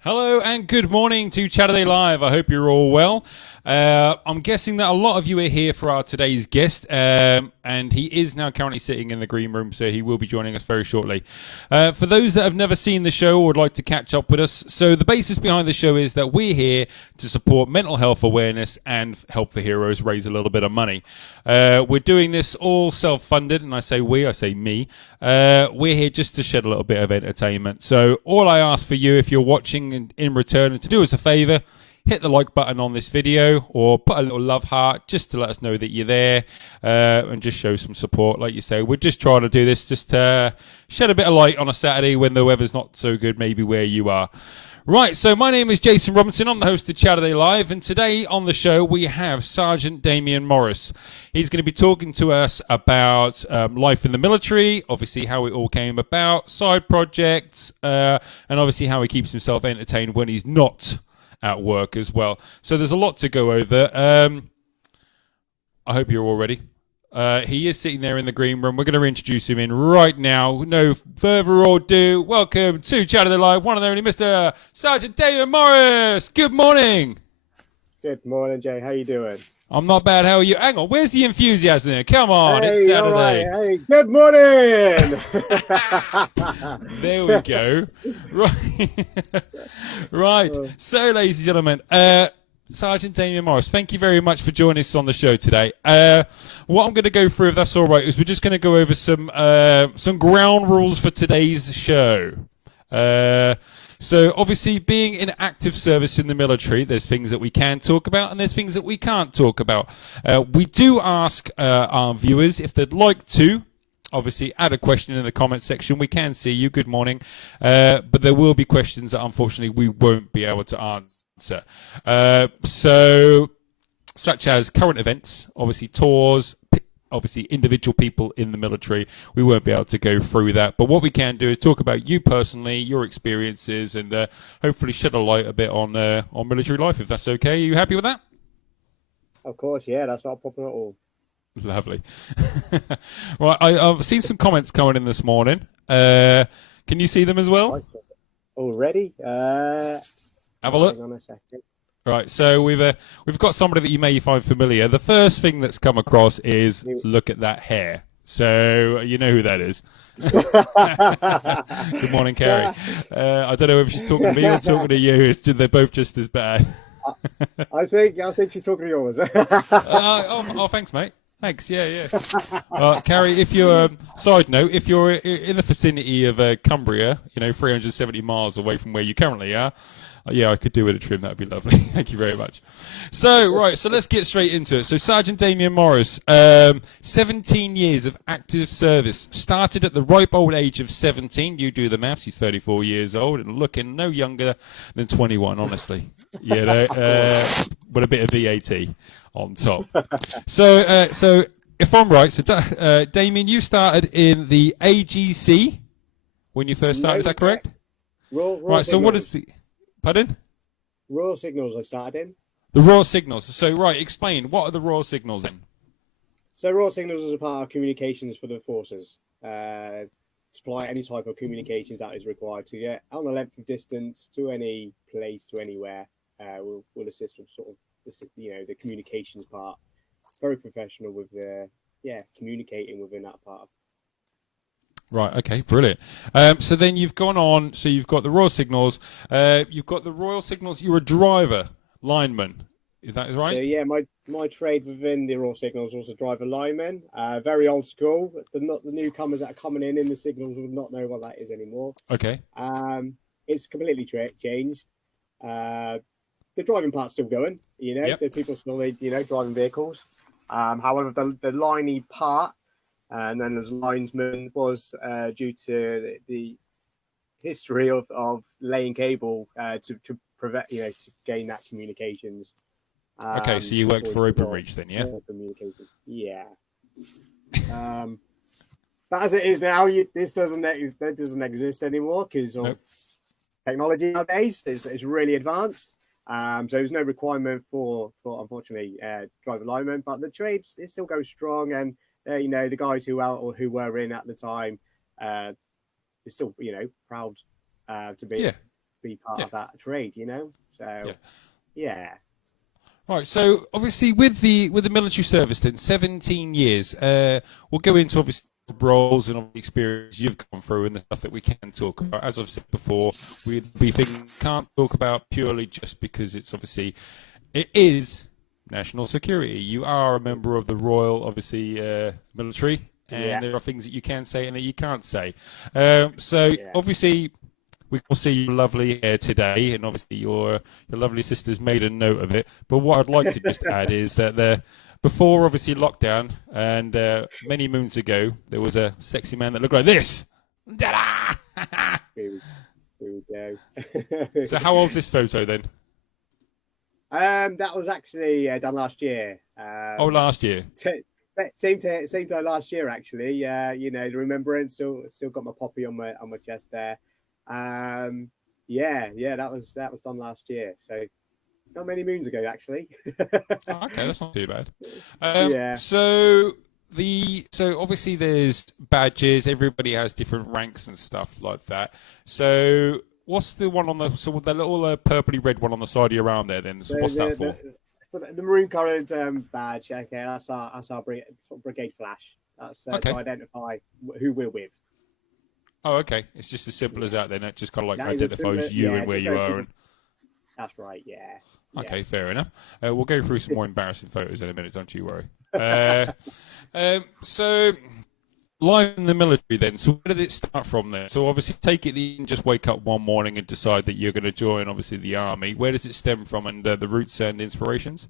Hello and good morning to Chaturday Live. I hope you're all well. I'm guessing that a lot of you are here for our today's guest, and he is now currently sitting in the green room, so he will be joining us very shortly. For those that have never seen the show or would like to catch up with us, so the basis behind the show is that we're here to support mental health awareness and help the heroes raise a little bit of money. We're doing this all self-funded, and I say we, I say me. We're here just to shed a little bit of entertainment. So all I ask for you, if you're watching in return, and to do us a favor, hit the like button on this video or put a little love heart just to let us know that you're there, and just show some support. Like you say, we're just trying to do this just to shed a bit of light on a Saturday when the weather's not so good, maybe where you are. Right, so my name is Jason Robinson. I'm the host of Chaturday Live, and today on the show we have Sgt Damien Morris. He's going to be talking to us about life in the military, obviously how it all came about, side projects, and obviously how he keeps himself entertained when he's not at work as well. So there's a lot to go over. I hope you're all ready. He is sitting there in the green room. We're going to introduce him in right now. No further ado, welcome to Chaturday Live, one and only Mr. Sgt Damien Morris. Good morning. Good morning, Jay. How you doing? I'm not bad. How are you? Hang on, where's the enthusiasm there? Come on, it's Saturday. All right. Hey, good morning. There we go. Right. Right. So, ladies and gentlemen, Sgt Damien Morris, thank you very much for joining us on the show today. What I'm going to go through, if that's all right, is we're just going to go over some ground rules for today's show. So obviously, being in active service in the military, there's things that we can talk about and there's things that we can't talk about. We do ask our viewers if they'd like to obviously add a question in the comment section. We can see you. Good morning. But there will be questions that unfortunately we won't be able to answer. So such as current events, obviously tours, obviously individual people in the military. We won't be able to go through that, but what we can do is talk about you personally, your experiences, and hopefully shed a light a bit on military life, if that's okay. Are you happy with that? Of course, yeah, that's not a problem at all. Lovely. Right, I've seen some comments coming in this morning. Can you see them as well? Already? Have a look. Hang on a second. Right, so we've got somebody that you may find familiar. The first thing that's come across is look at that hair. So you know who that is. Good morning, Carrie. I don't know if she's talking to me or talking to you. They're both just as bad. I think she's talking to yours. Oh, thanks, mate. Thanks. Yeah. Carrie, if you're side note, if you're in the vicinity of Cumbria, 370 miles away from where you currently are. Yeah, I could do with a trim. That would be lovely. Thank you very much. So, right, so let's get straight into it. So, Sgt Damien Morris, 17 years of active service. Started at the ripe old age of 17. You do the maths. He's 34 years old and looking no younger than 21, honestly. With a bit of VAT on top. So if I'm right, so Damien, you started in the AGC when you first started. Is that correct? Right. So what is the... Pardon? Raw signals I started in. The raw signals. So, right, explain. What are the raw signals in? So raw signals is a part of communications for the forces. Supply any type of communications that is required to get on a length of distance to any place, to anywhere. Will assist with sort of the communications part. Very professional with communicating within that part. Right, okay, brilliant. So then you've gone on, so you've got the raw signals, you've got the royal signals, you're a driver, lineman, is that right? So yeah, my trade within the raw signals was a driver lineman, very old school. The newcomers that are coming in the signals would not know what that is anymore. Okay. It's completely changed. The driving part's still going, Yep. The people still need, driving vehicles. However, the liney part, and then as linesman was due to the history of laying cable to prevent, to gain that communications. Okay, so you worked for Openreach then, yeah? Communications, yeah. But as it is now, this doesn't exist anymore because of technology nowadays is really advanced. So there's no requirement for unfortunately driver linemen, but the trades it still goes strong, and the guys who were in at the time is still proud to be be part of that trade, you know. So yeah. Right, so obviously with the military service, then 17 years. We'll go into obviously the roles and the experience you've gone through and the stuff that we can talk about. As I've said before, we things we can't talk about purely just because it is national security. You are a member of the Royal, obviously, military, and there are things that you can say and that you can't say. Obviously, we can see your lovely hair today, and obviously your lovely sister's made a note of it. But what I'd like to just add is that before obviously lockdown and many moons ago, there was a sexy man that looked like this. Here we go. So how old's this photo then? That was actually done last year. Last year. Same time last year, actually. You know, the remembrance still got my poppy on my chest there. That was done last year. So not many moons ago, actually. Okay, that's not too bad. So obviously there's badges. Everybody has different ranks and stuff like that. So what's the one on the little purpley red one on the side of your arm there? Then so what's that for? The maroon coloured badge. Okay, that's our brigade flash. That's to identify who we're with. Oh, okay. It's just as simple as that then. It just kind of like identifies you and where you are. That's right, yeah. Okay, fair enough. We'll go through some more embarrassing photos in a minute, don't you worry. So, life in the military then. So where did it start from there? So obviously take it that you just wake up one morning and decide that you're going to join, obviously, the army. Where does it stem from and the roots and inspirations?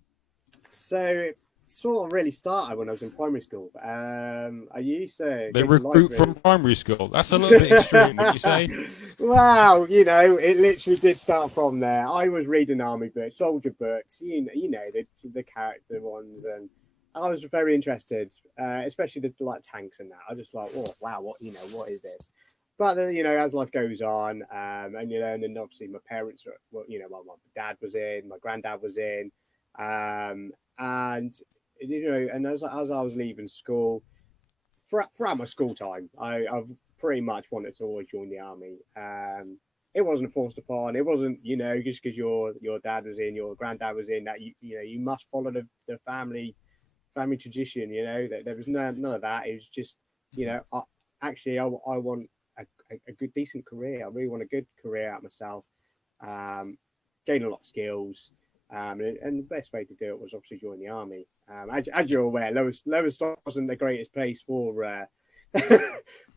So it sort of really started when I was in primary school. I used to... They recruit from primary school. That's a little bit extreme, would you say? Wow, you know, it literally did start from there. I was reading army books, soldier books, you know the character ones, and I was very interested, especially the like tanks and that. I was just like, oh wow, what is this? But then, you know, as life goes on, and you know, and then obviously my parents were, you know, my dad was in, my granddad was in, and you know, and as I was leaving school, throughout my school time, I've pretty much wanted to always join the army. It wasn't forced upon. It wasn't, you know, just because your dad was in, your granddad was in, that you know you must follow the family tradition. You know, that there was none of that. It was just, you know, I want a good decent career. I really want a good career out of myself. Gain a lot of skills. And the best way to do it was obviously join the army. As you're aware, Lowestoft wasn't the greatest place for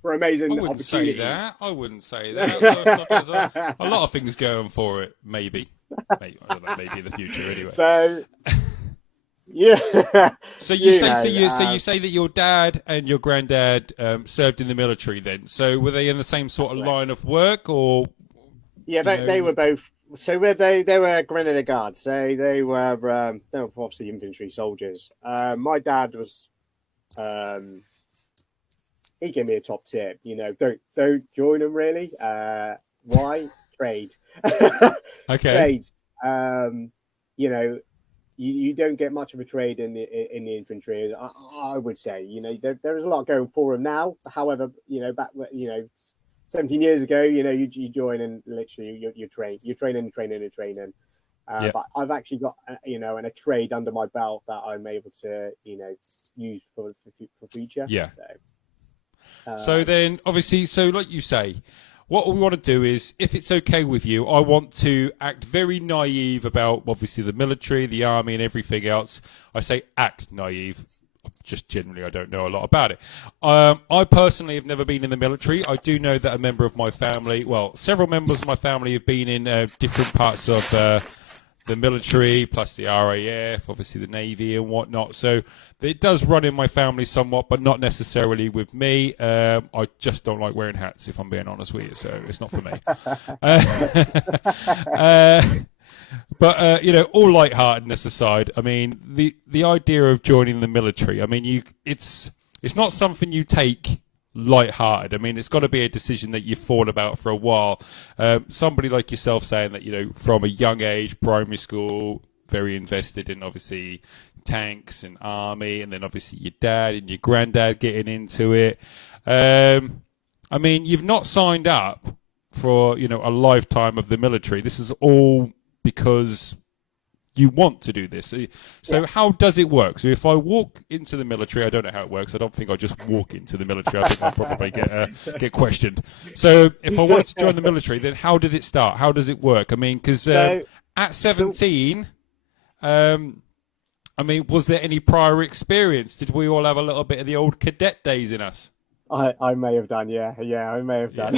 for amazing opportunities. I wouldn't say that. There's a lot of things going for it. Maybe I don't know, maybe in the future anyway. So yeah. So you say that your dad and your granddad served in the military then. So were they in the same sort of line of work, or? Yeah, they were both. So they were Grenadier Guards. So they were obviously infantry soldiers. My dad was, he gave me a top tip. You know, don't join them really. Why? Trade. Okay. Trade. You know, you don't get much of a trade in the infantry. I would say, you know, there is a lot going for them now. However, you know, back 17 years ago, you know, you join and literally you train. You're training. But I've actually got, you know, a trade under my belt that I'm able to, you know, use for future. Yeah. So then, obviously, so like you say, what we want to do is, if it's okay with you, I want to act very naive about, obviously, the military, the army, and everything else. I say act naive. Just generally, I don't know a lot about it. I personally have never been in the military. I do know that a member of my family, well, several members of my family have been in different parts of the military, plus the RAF, obviously the Navy and whatnot. So it does run in my family somewhat, but not necessarily with me. I just don't like wearing hats, if I'm being honest with you. So it's not for me. But you know, all lightheartedness aside, I mean, the idea of joining the military, I mean, it's not something you take lighthearted. I mean, it's got to be a decision that you've thought about for a while. Somebody like yourself saying that, you know, from a young age, primary school, very invested in obviously tanks and army, and then obviously your dad and your granddad getting into it. I mean, you've not signed up for a lifetime of the military. This is all because you want to do this. So how does it work? So if I walk into the military, I don't know how it works. I don't think I just walk into the military. I think I'll probably get questioned. So if I wanted to join the military, then how did it start? How does it work? I mean, because at 17, I mean, was there any prior experience? Did we all have a little bit of the old cadet days in us? I may have done, yeah, I may have done.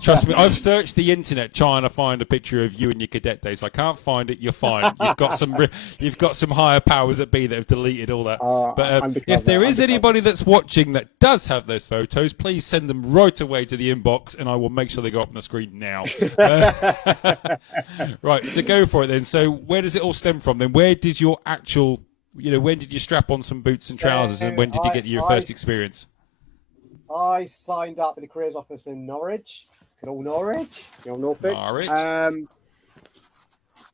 Trust me, I've searched the internet trying to find a picture of you in your cadet days. I can't find it. You're fine. You've got some higher powers at B that have deleted all that. But if there is anybody that's watching that does have those photos, please send them right away to the inbox, and I will make sure they go up on the screen now. Right, so go for it then. So where does it all stem from then? Where did your actual, when did you strap on some boots and trousers, and when did you get your first experience? I signed up at the careers office in Norwich, good old Norwich, Norfolk.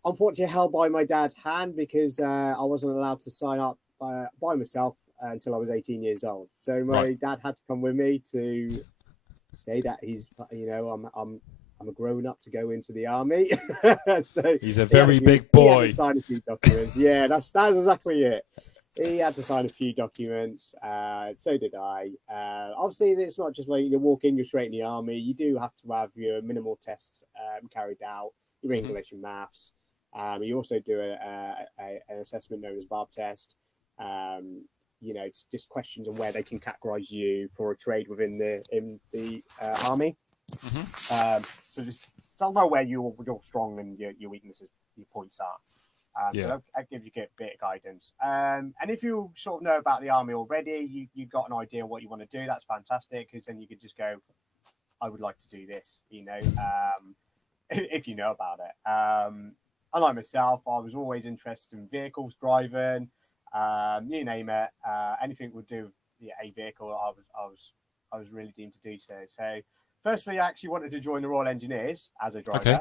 Unfortunately, held by my dad's hand because I wasn't allowed to sign up by myself until I was 18 years old. So my dad had to come with me to say that he's, I'm a grown up to go into the army. So he's a very big boy. He had to sign a few documents. Yeah, that's exactly it. He had to sign a few documents. So did I. Obviously, it's not just like you walk in, you're straight in the army. You do have to have your minimal tests carried out, your English and maths. You also do an assessment known as BARB test. It's just questions on where they can categorize you for a trade within the army. So just tell them where you're strong and your weaknesses, your points are. So that gives you a bit of guidance. And if you sort of know about the army already, you've got an idea what you want to do, that's fantastic, because then you could just go, I would like to do this, if you know about it. Unlike myself, I was always interested in vehicles, driving, you name it, anything would do a vehicle, I was really deemed to do so. So firstly, I actually wanted to join the Royal Engineers as a driver. Okay.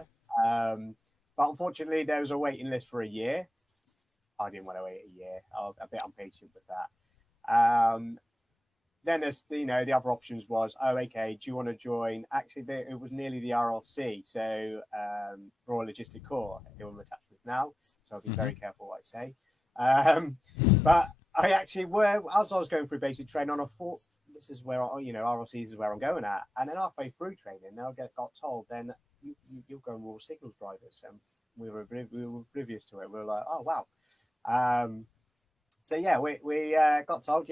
But unfortunately, there was a waiting list for a year. I didn't want to wait a year. I was a bit impatient with that. Then there's, the other options was, do you want to join? Actually, it was nearly the RLC, so Royal Logistic Corps. Who I'm attached with now, so I'll be very careful what I say. But I actually as I was going through basic training, I thought this is where RLC is where I'm going at, and then halfway through training, I got told then. You'll go Raw Signals drivers, and we were oblivious to it. We were like, oh wow. So yeah, we got told,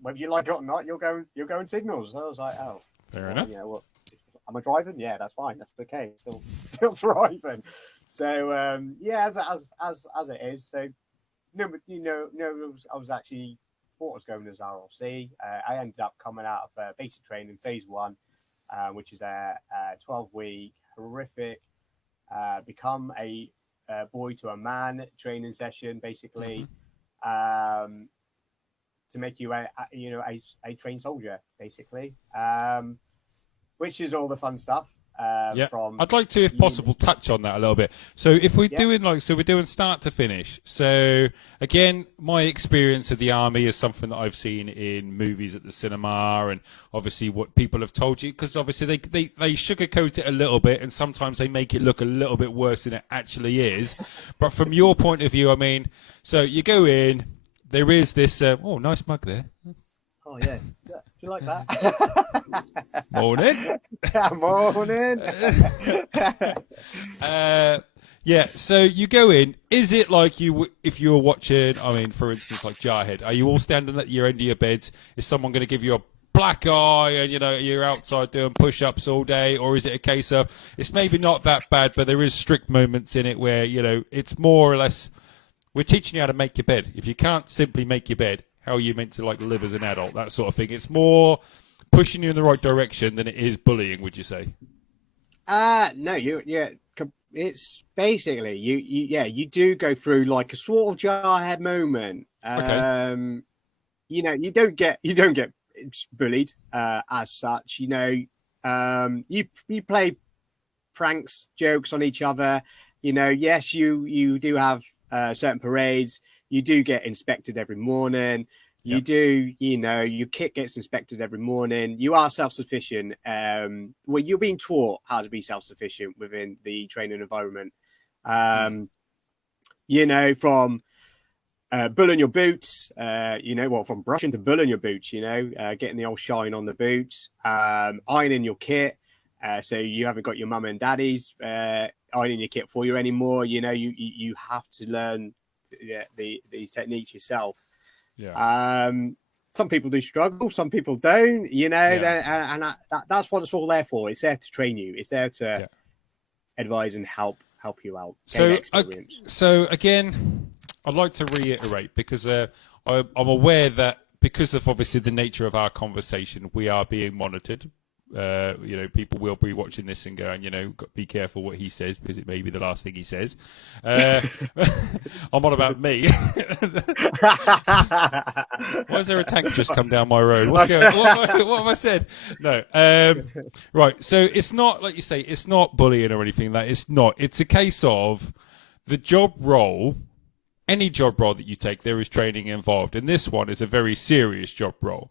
whether you like it or not, you're going Signals. So I was like, oh, fair enough. Am I driving? Yeah, that's fine. That's okay. Still driving. So as it is. So I was actually thought I was going as RLC. I ended up coming out of basic training phase 1, which is a 12-week horrific become a boy to a man training session, basically, to make you a trained soldier, basically, which is all the fun stuff. I'd like to, if possible, touch on that a little bit. So if we're doing we're doing start to finish. So again, my experience of the army is something that I've seen in movies at the cinema, and obviously what people have told you, because obviously they sugarcoat it a little bit, and sometimes they make it look a little bit worse than it actually is. But from your point of view, I mean, so you go in, there is this. Nice mug there. Oh yeah. Do you like that? Morning. Morning. So you go in. Is it like if you were watching, I mean, for instance, like Jarhead, are you all standing at your end of your beds? Is someone going to give you a black eye and, you're outside doing push-ups all day? Or is it a case of, it's maybe not that bad, but there is strict moments in it where, it's more or less, we're teaching you how to make your bed. If you can't simply make your bed, how are you meant to live as an adult, that sort of thing? It's more pushing you in the right direction than it is bullying, would you say? No, it's basically you do go through like a sort of Jarhead moment. Okay. You don't get bullied as such. You play pranks, jokes on each other. Yes, you do have certain parades. You do get inspected every morning. You do, your kit gets inspected every morning. You are self-sufficient. Well, you're being taught how to be self-sufficient within the training environment. From bulling your boots, from brushing to bulling your boots, getting the old shine on the boots, ironing your kit. So you haven't got your mum and daddies ironing your kit for you anymore. You have to learn these techniques yourself. Yeah. Some people do struggle, some people don't, and that's what it's all there for. It's there to train you. It's there to advise and help you out. So again, I'd like to reiterate, because I'm aware that because of obviously the nature of our conversation, we are being monitored. People will be watching this and going, be careful what he says, because it may be the last thing he says. I'm on about me. Why is there a tank just come down my road? What have I said? No. Right. So it's not, like you say, it's not bullying or anything. It's not. It's a case of the job role. Any job role that you take, there is training involved. And this one is a very serious job role.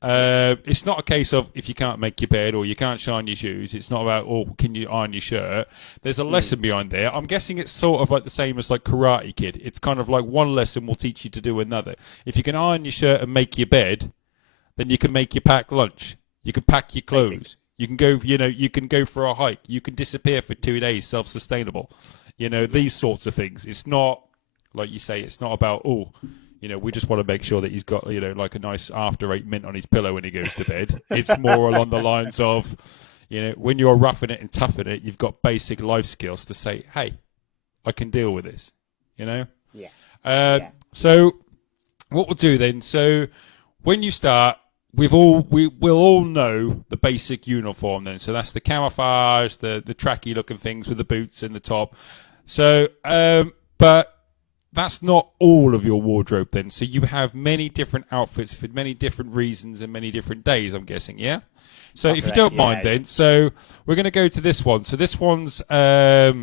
It's not a case of if you can't make your bed or you can't shine your shoes. It's not about, can you iron your shirt? There's a lesson behind there. I'm guessing it's sort of like the same as like Karate Kid. It's kind of like one lesson will teach you to do another. If you can iron your shirt and make your bed, then you can make your packed lunch. You can pack your clothes. You can go, you can go for a hike. You can disappear for 2 days, self-sustainable. These sorts of things. It's not, like you say, it's not about, we just want to make sure that he's got, like a nice after 8 mint on his pillow when he goes to bed. It's more along the lines of, when you're roughing it and toughing it, you've got basic life skills to say, hey, I can deal with this, Yeah. So what we'll do then, so when you start, we'll all know the basic uniform then. So that's the camouflage, the tracky looking things with the boots and the top. So, but that's not all of your wardrobe then. So you have many different outfits for many different reasons and many different days, I'm guessing, yeah? So if you don't mind then, so we're going to go to this one. So this one's, this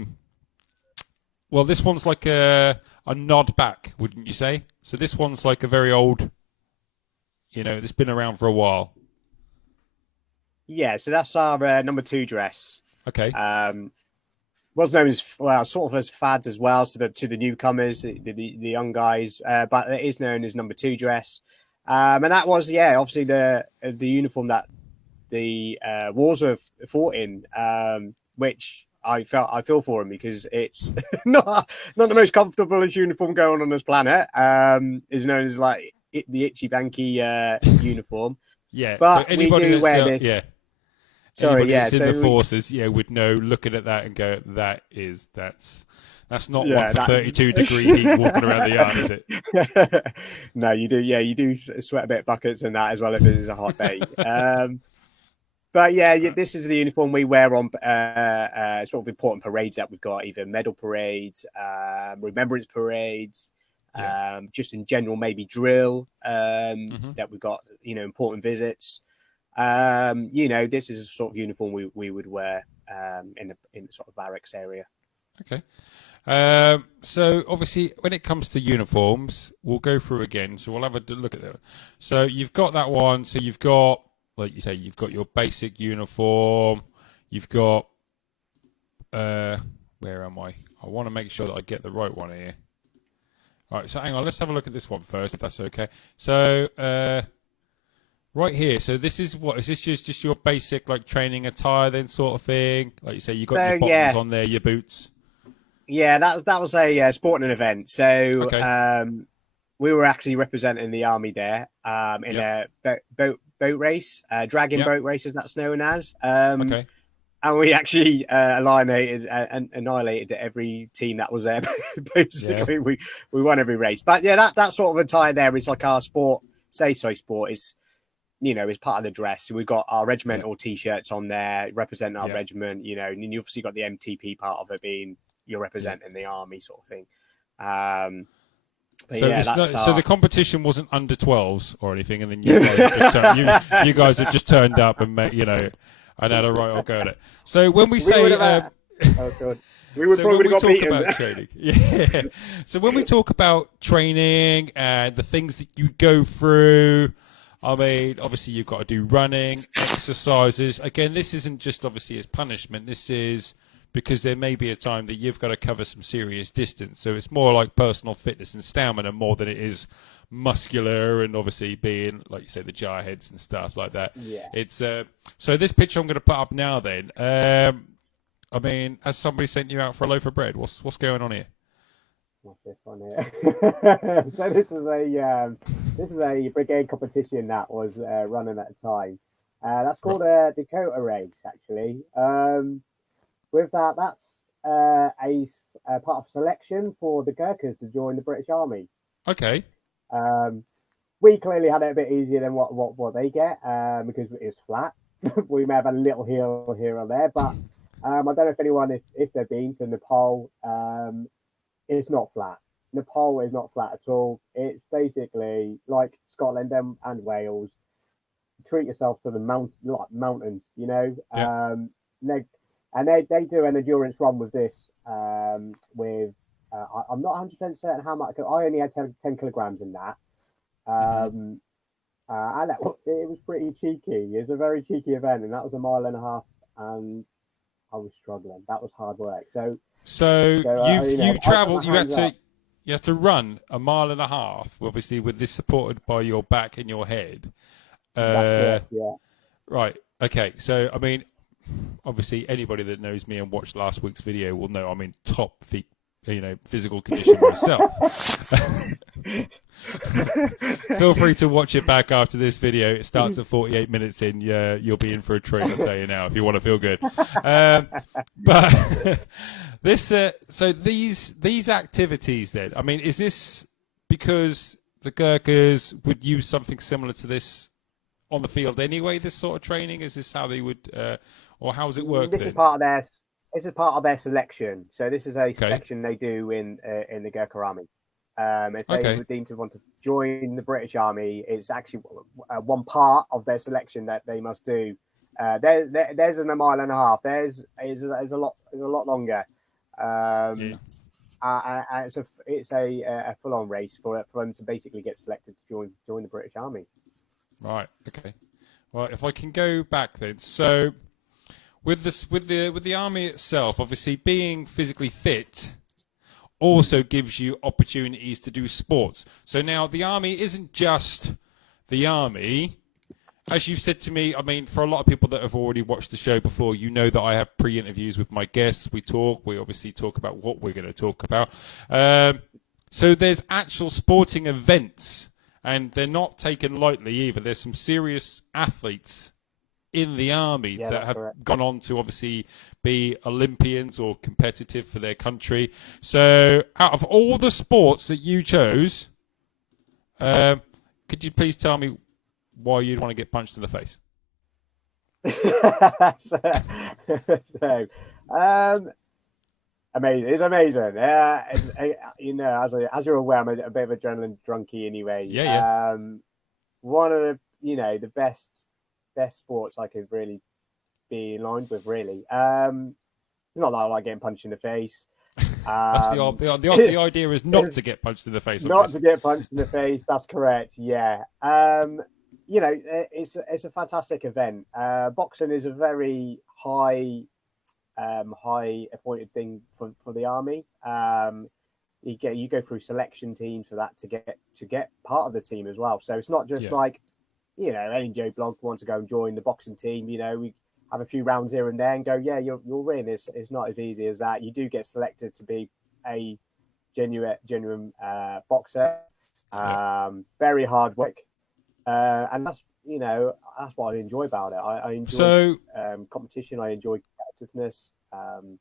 one's like a nod back, wouldn't you say? So this one's like a very old, it's been around for a while. Yeah, so that's our number 2 dress. Okay. Was known as sort of as fads as well to the newcomers, the young guys, but it is known as number 2 dress, and that was obviously the uniform that the wars were fought in, which I feel for him, because it's not the most comfortable uniform going on this planet. Is known as like the itchy banky uniform. Yeah, but we do wear this. Yeah. Sorry, in the forces, would know, looking at that and go, that's not one for 32 degree heat walking around the yard, is it? No, you do. Yeah, you do sweat a bit buckets and that as well if it is a hot day. But this is the uniform we wear on sort of important parades that we've got, either medal parades, remembrance parades, just in general, maybe drill that we've got, important visits. This is a sort of uniform we would wear in the sort of barracks area. Okay. So obviously, when it comes to uniforms, we'll go through again. So we'll have a look at that. So you've got that one. So you've got, like you say, you've got your basic uniform. You've got, where am I? I want to make sure that I get the right one here. All right. So hang on. Let's have a look at this one first, if that's okay. So, right here, so this is what, is this just your basic like training attire then sort of thing? Like you say, you got your bottoms on there, your boots. Yeah, that was a sporting event. So we were actually representing the army there in a boat race, dragon boat race, as that's known as. And we actually annihilated every team that was there. Basically, we won every race. But that sort of attire there is like our sport. Sport is, is part of the dress. So we've got our regimental T-shirts on there, representing our regiment, and you obviously got the MTP part of it being you're representing the army sort of thing. So the competition wasn't under 12s or anything, and then you guys have just turned up and and had a right old go at it. So when we say, We would probably got beaten. About training, yeah. So when we talk about training and the things that you go through, I mean, obviously you've got to do running, exercises. Again, this isn't just obviously as punishment. This is because there may be a time that you've got to cover some serious distance. So it's more like personal fitness and stamina more than it is muscular and obviously being, like you say, the jarheads and stuff like that. Yeah. It's so this picture I'm going to put up now then. I mean, has somebody sent you out for a loaf of bread? What's going on here? What's this one here? So this is a brigade competition that was running at the time. That's called a Dakota race, actually. With that, that's a part of selection for the Gurkhas to join the British Army. Okay. We clearly had it a bit easier than what they get because it was flat. We may have a little hill here or there, but I don't know if anyone, if they've been to Nepal, it's not flat. Nepal is not flat at all. It's basically like Scotland and Wales. Treat yourself to the mountains, you know. Yeah. They do an endurance run with this. I'm not 100% certain how much. I only had 10 kilograms in that. And it was pretty cheeky. It was a very cheeky event, and that was 1.5 miles, and I was struggling. That was hard work. So you've travelled. You had to run 1.5 miles, obviously with this supported by your back and your head. Yeah. Right. Okay. So I mean, obviously anybody that knows me and watched last week's video will know I'm in top physical condition myself. Feel free to watch it back after this video. It starts at 48 minutes in. You'll be in for a treat, I'll tell you now, if you want to feel good. But so these activities then, I mean, is this because the Gurkhas would use something similar to this on the field anyway, this sort of training? Is this how they would, or how does it work? This is part of their selection. So this is a selection they do in the Gurkha Army. If they were deemed to want to join the British Army, it's actually one part of their selection that they must do. There's 1.5 miles. There's a lot longer. It's a full-on race for them to basically get selected to join the British Army. Right. Okay. Well, if I can go back then, so with the army itself, obviously being physically fit also gives you opportunities to do sports. So now the army isn't just the army. As you've said to me, I mean, for a lot of people that have already watched the show before, you know that I have pre-interviews with my guests. We obviously talk about what we're going to talk about. So there's actual sporting events, and they're not taken lightly either. There's some serious athletes in the army that have gone on to obviously be Olympians or competitive for their country. So out of all the sports that you chose, could you please tell me why you'd want to get punched in the face? Amazing. It's amazing. As you're aware, I'm a bit of adrenaline junkie anyway. Yeah. One of the best sports I could really be in line with, really. Not that I like getting punched in the face. That's the idea is not to get punched in the face. Not to get punched in the face. That's correct. Yeah. It's a fantastic event. Boxing is a very high appointed thing for the army. You go through selection teams for that to get part of the team as well. So it's not just like any Joe Blog wants to go and join the boxing team. We have a few rounds here and there and go, yeah, you're in. It's not as easy as that. You do get selected to be a genuine boxer. Very hard work. And that's what I enjoy about it. I enjoy competition. I enjoy competitiveness. And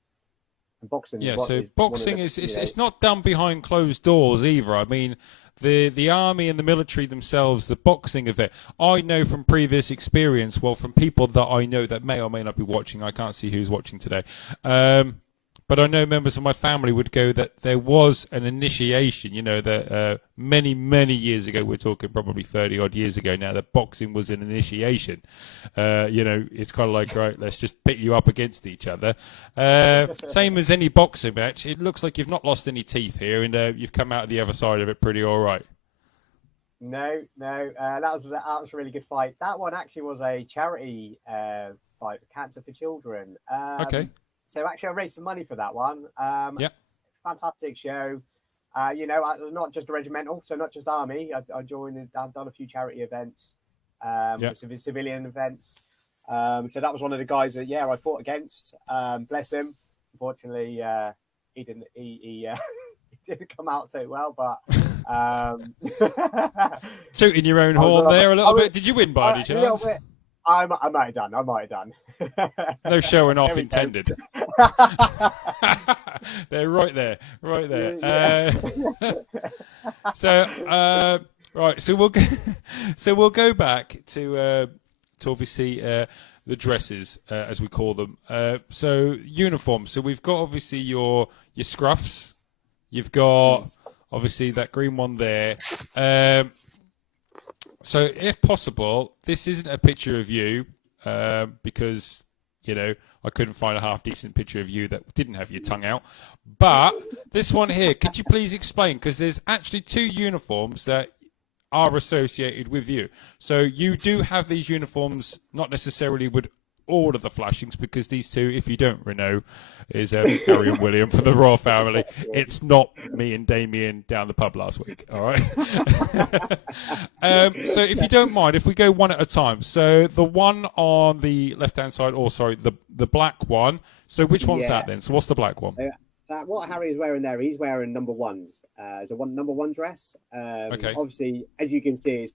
boxing. Yeah, boxing it's not done behind closed doors either. I mean, the army and the military themselves, the boxing event, I know from previous experience, from people that I know that may or may not be watching. I can't see who's watching today. but I know members of my family would go that there was an initiation, you know, that many, many years ago, we're talking probably 30 odd years ago now, that boxing was an initiation. You know, it's kind of like, right, let's just pit you up against each other. Same as any boxing match. It looks like you've not lost any teeth here, and you've come out the other side of it pretty all right. No, that was a really good fight. That one actually was a charity fight, Cancer for Children. Okay. So actually, I raised some money for that one. Yeah. Fantastic show. You know, not just a regimental, so not just army. I joined. I've done a few charity events, civilian events. So that was one of the guys that I fought against. Bless him. Unfortunately, he didn't. He didn't come out so well, but. Tooting your own horn there a little bit. Did you win by any chance? I might have done. No showing off intended. They're right there. Yeah. Right. So we'll go back to obviously the dresses as we call them. So uniforms. So we've got obviously your scruffs. You've got obviously that green one there. So if possible, this isn't a picture of you because, you know, I couldn't find a half decent picture of you that didn't have your tongue out. But this one here, could you please explain? Because there's actually 2 uniforms that are associated with you. So you do have these uniforms, not necessarily with all of the flashings, because these 2, if you don't know, is Harry and William from the royal family. It's not me and Damien down the pub last week. All right. So if you don't mind, if we go one at a time. So the one on the left-hand side, or sorry, the black one. So which one's that then? So what's the black one? What Harry is wearing there, he's wearing number 1s. It's a number 1 dress. Okay. Obviously, as you can see,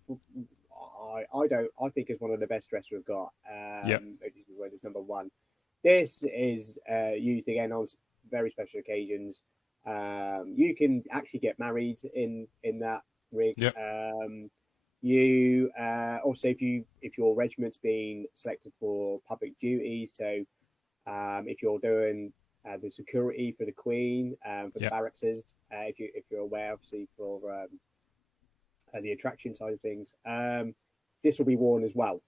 I think it's one of the best dresses we've got. This number 1. This is used again on very special occasions. You can actually get married in that rig. Yep. You also, if your regiment's being selected for public duty, so if you're doing the security for the Queen, for the barracks, if you're aware, obviously for the attraction side of things. This will be worn as well.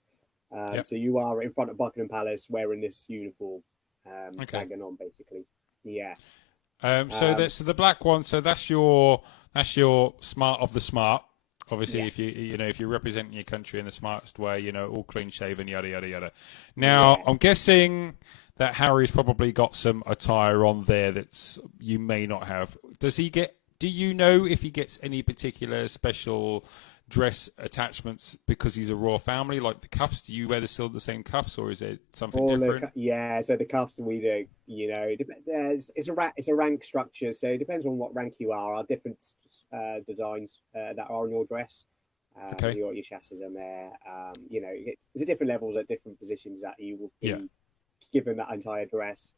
So you are in front of Buckingham Palace wearing this uniform, snagging on basically. Yeah. So the black one. So that's your smart of the smart. Obviously, if you're representing your country in the smartest way, you know, all clean shaven, yada yada yada. Now I'm guessing that Harry's probably got some attire on there that's you may not have. Does he get? Do you know if he gets any particular special dress attachments because he's a royal family, like the cuffs? Do you wear still the same cuffs, or is it something different? So the cuffs we do, you know, it's a rank structure, so it depends on what rank you are different designs that are on your dress. You got your chassis on there. You know, there's different levels at different positions that you will be given that entire dress.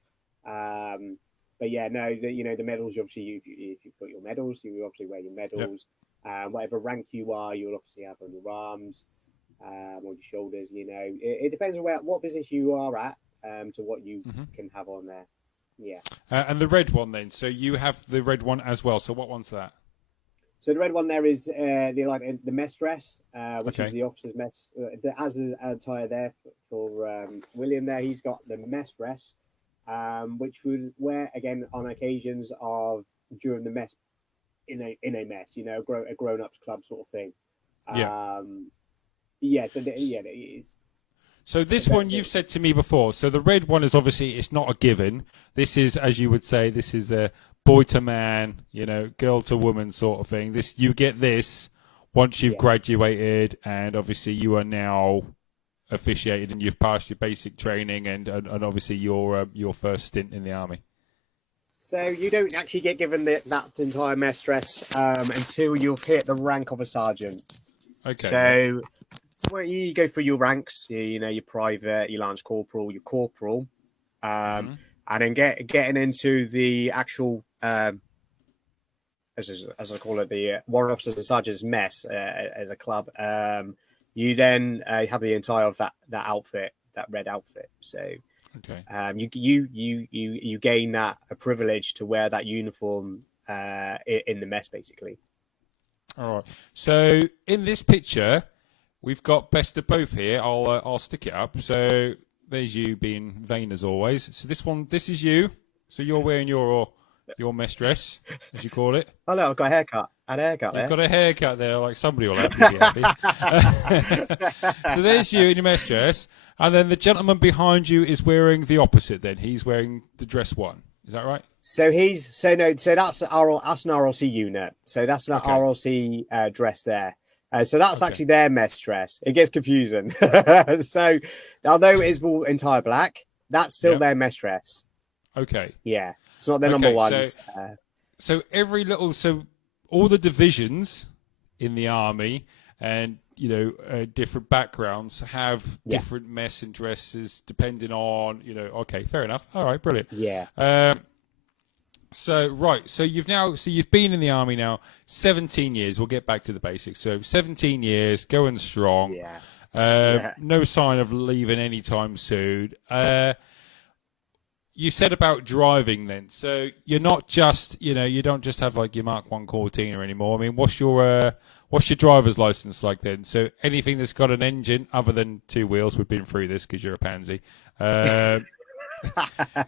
But yeah, no, the medals, obviously, if you've got your medals, you obviously wear your medals. Whatever rank you are, you'll obviously have on your arms, on your shoulders. You know, it depends on what position you are at, to what you can have on there. Yeah. And the red one then. So you have the red one as well. So what one's that? So the red one there is the mess dress, which is the officer's mess. As is attire there for William there, he's got the mess dress, which would wear again on occasions of during the mess. In a mess, you know, a grown-ups club sort of thing. It is. So this one you've said to me before. So the red one is obviously it's not a given. This is, as you would say, this is a boy to man, you know, girl to woman sort of thing. This you get this once you've graduated, and obviously you are now officiated and you've passed your basic training and obviously your first stint in the army. So you don't actually get given that entire mess dress until you've hit the rank of a sergeant. Okay. So you go through your ranks, you know, your private, your lance corporal, your corporal, and then getting into the actual, as I call it, the warrant officers and sergeants mess as a club. You then have the entire of that outfit, that red outfit. So Okay. You gain that a privilege to wear that uniform in the mess, basically. All right. So in this picture, we've got best of both here. I'll stick it up. So there's you being vain as always. So this is you. So you're wearing your mess dress, as you call it. Oh no, I've got a haircut. I had a haircut there. You've got a haircut there, like somebody will have to be happy. So there's you in your mess dress, and then the gentleman behind you is wearing the opposite. Then he's wearing the dress one. Is that right? So that's an RLC unit. So that's an RLC dress there. So that's actually their mess dress. It gets confusing. So although it is all entire black, that's still their mess dress. Okay. Yeah, it's not their number ones. So all the divisions in the army and different backgrounds have different mess and dresses depending on Okay, fair enough. All right, brilliant. Yeah. So you've been in the army now 17 years. We'll get back to the basics. So 17 years, going strong. Yeah. No sign of leaving anytime soon. You said about driving then. So you're not just, you don't just have like your Mark 1 Cortina anymore. I mean, what's your driver's license like then? So anything that's got an engine other than two wheels, we've been through this because you're a pansy.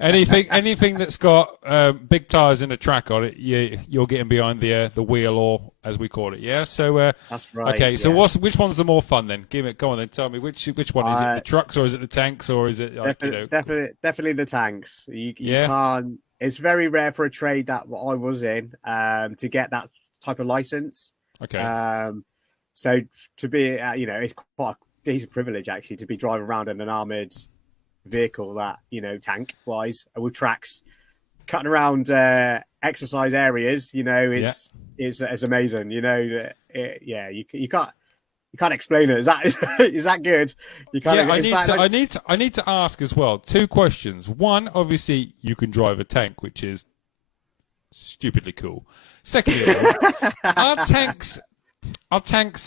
Anything that's got big tires and a track on it, you're getting behind the wheel, or as we call it. Yeah. So that's right. Okay. So which one's the more fun then? Go on then. Tell me which one is it? The trucks or is it the tanks or is it like, definitely the tanks. You can't. It's very rare for a trade that I was in to get that type of license. Okay. So to be it's quite a decent privilege actually to be driving around in an armoured vehicle that tank wise with tracks cutting around exercise areas. It's amazing. You can't explain it. Is that good? You can't. I need to ask as well 2 questions. One, obviously you can drive a tank, which is stupidly cool. Secondly, are tanks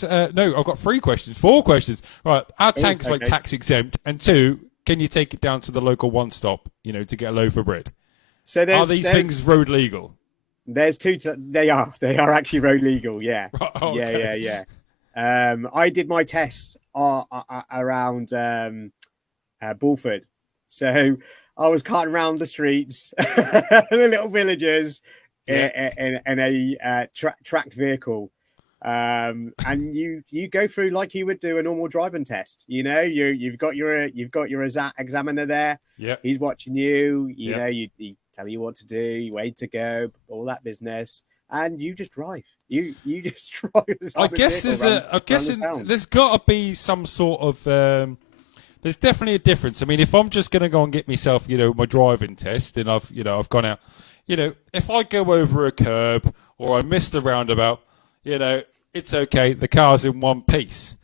no, I've got 4 questions. Right, are tanks like tax exempt? And 2, can you take it down to the local one stop, to get a loaf of bread? So are these things road legal? There's 2. They are actually road legal. Yeah. Okay. Yeah. I did my test around Bulford, so I was carting around the streets, the little villages, in a tracked vehicle. And you go through like you would do a normal driving test. You've got your examiner there. Yeah, he's watching you. He tell you what to do, where to go, all that business, and you just drive. You just drive. I guess there's got to be some sort of. There's definitely a difference. I mean, if I'm just going to go and get myself, my driving test, and I've gone out, if I go over a curb or I miss the roundabout. It's okay. The car's in one piece.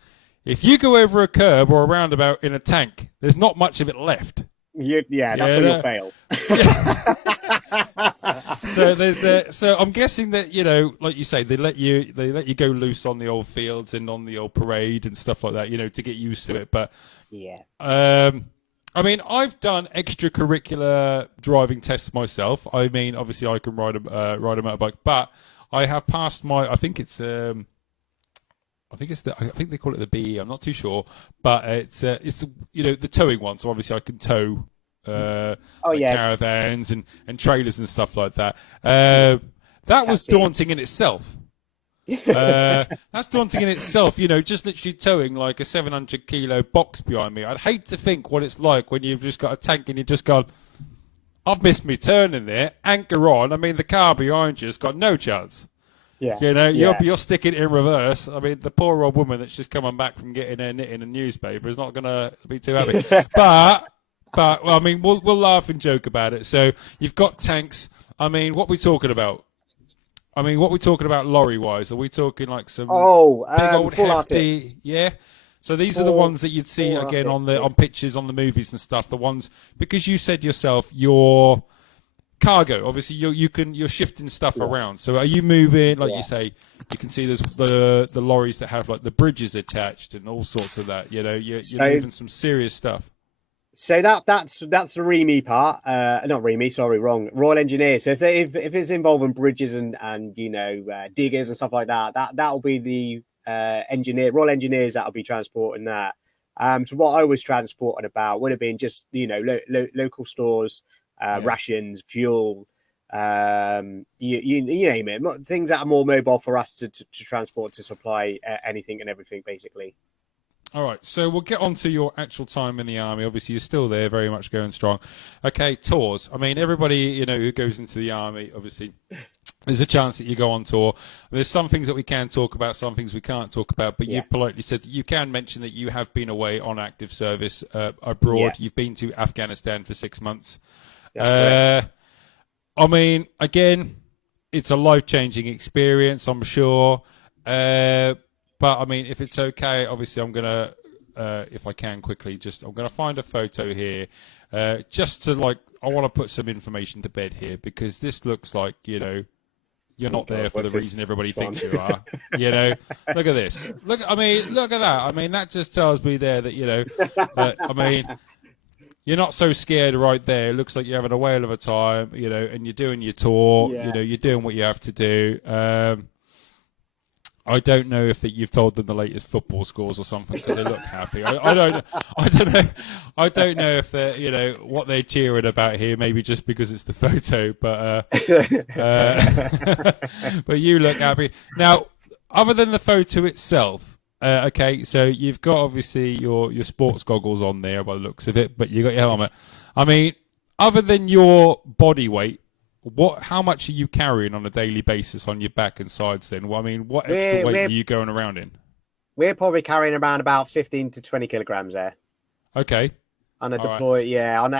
If you go over a curb or a roundabout in a tank, there's not much of it left. That's where you'll fail. So I'm guessing that like you say, they let you go loose on the old fields and on the old parade and stuff like that. To get used to it. But I mean, I've done extracurricular driving tests myself. I mean, obviously, I can ride a motorbike, but I have passed my. I think they call it the BE. I'm not too sure, but it's the towing one. So obviously I can tow caravans and trailers and stuff like that. That was daunting in itself. That's daunting in itself. Just literally towing like a 700 kilo box behind me. I'd hate to think what it's like when you've just got a tank and you've just gone. I've missed me turn in there. Anchor on. I mean, the car behind you has got no chance. Yeah. You're sticking it in reverse. I mean, the poor old woman that's just coming back from getting her knit in a newspaper is not going to be too happy. But well, I mean, we'll laugh and joke about it. So you've got tanks. I mean, what are we talking about? Lorry-wise? Are we talking like some big old full hefty? Arctic. Yeah. So these are the ones that you'd see again on pictures on the movies and stuff. The ones because you said yourself your cargo. Obviously, you're shifting stuff around. So are you moving like you say? You can see there's the lorries that have like the bridges attached and all sorts of that. You're moving some serious stuff. So that's the REME part. Not REME, sorry, wrong. Royal Engineers. So if it's involving bridges and diggers and stuff like that'll be the Royal Engineers that'll be transporting that. So what I was transporting about would have been just local stores, rations, fuel, you name it, things that are more mobile for us to transport, to supply anything and everything, basically. All right, so we'll get on to your actual time in the army. Obviously, you're still there, very much going strong. Okay, tours. I mean, everybody, who goes into the army, obviously, there's a chance that you go on tour. There's some things that we can talk about, some things we can't talk about, but you've politely said that you can mention that you have been away on active service abroad. Yeah. You've been to Afghanistan for 6 months. I mean, again, it's a life-changing experience, I'm sure. But, I mean, if it's okay, obviously I'm going to, if I can quickly, I'm going to find a photo here just to, I want to put some information to bed here, because this looks like, you're not there for the reason everybody thinks you are. Look at this. Look at that. I mean, that just tells me there that, I mean, you're not so scared right there. It looks like you're having a whale of a time, and you're doing your tour, you're doing what you have to do. I don't know if you've told them the latest football scores or something, because they look happy. I don't know. I don't know if they're, what they're cheering about here. Maybe just because it's the photo, but you look happy. Now, other than the photo itself, okay, so you've got obviously your sports goggles on there by the looks of it, but you got your helmet. I mean, other than your body weight, how much are you carrying on a daily basis on your back and sides then? Well, I mean, what extra weight are you going around in? We're probably carrying around about 15 to 20 kilograms there. Okay. On a deploy, on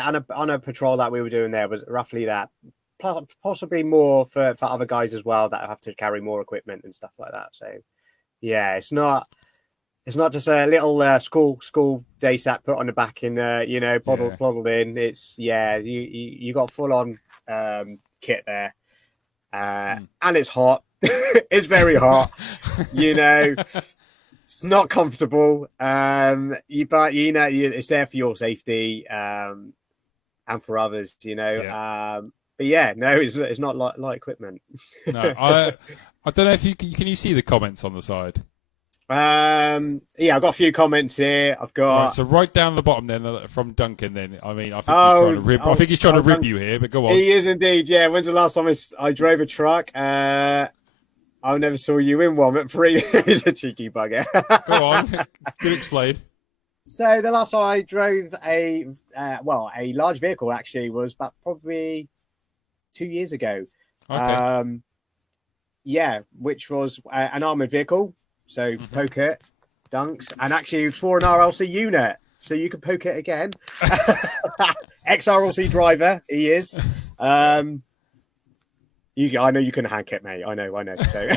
a patrol that we were doing there was roughly that. Possibly more for other guys as well that have to carry more equipment and stuff like that. So, yeah, it's not just a little school day sack put on the back and ploddled in. It's you got full on kit there, and it's hot. It's very hot. It's not comfortable. But it's there for your safety and for others. But it's not light equipment. No, I don't know if can you see the comments on the side? I've got a few comments here. I've got right, so right down the bottom then from Duncan. Then I mean, I think he's trying to rib you here, but go on. He is indeed. Yeah. When's the last time I drove a truck? I never saw you in one. But free is a cheeky bugger. Go on. Do explain. So the last time I drove a large vehicle actually was about probably 2 years ago. Okay. Which was an armored vehicle. So poke it, dunks, and actually it's for an RLC unit, so you can poke it again. Ex-RLC driver, he is. I know you can hack it, mate. I know. So.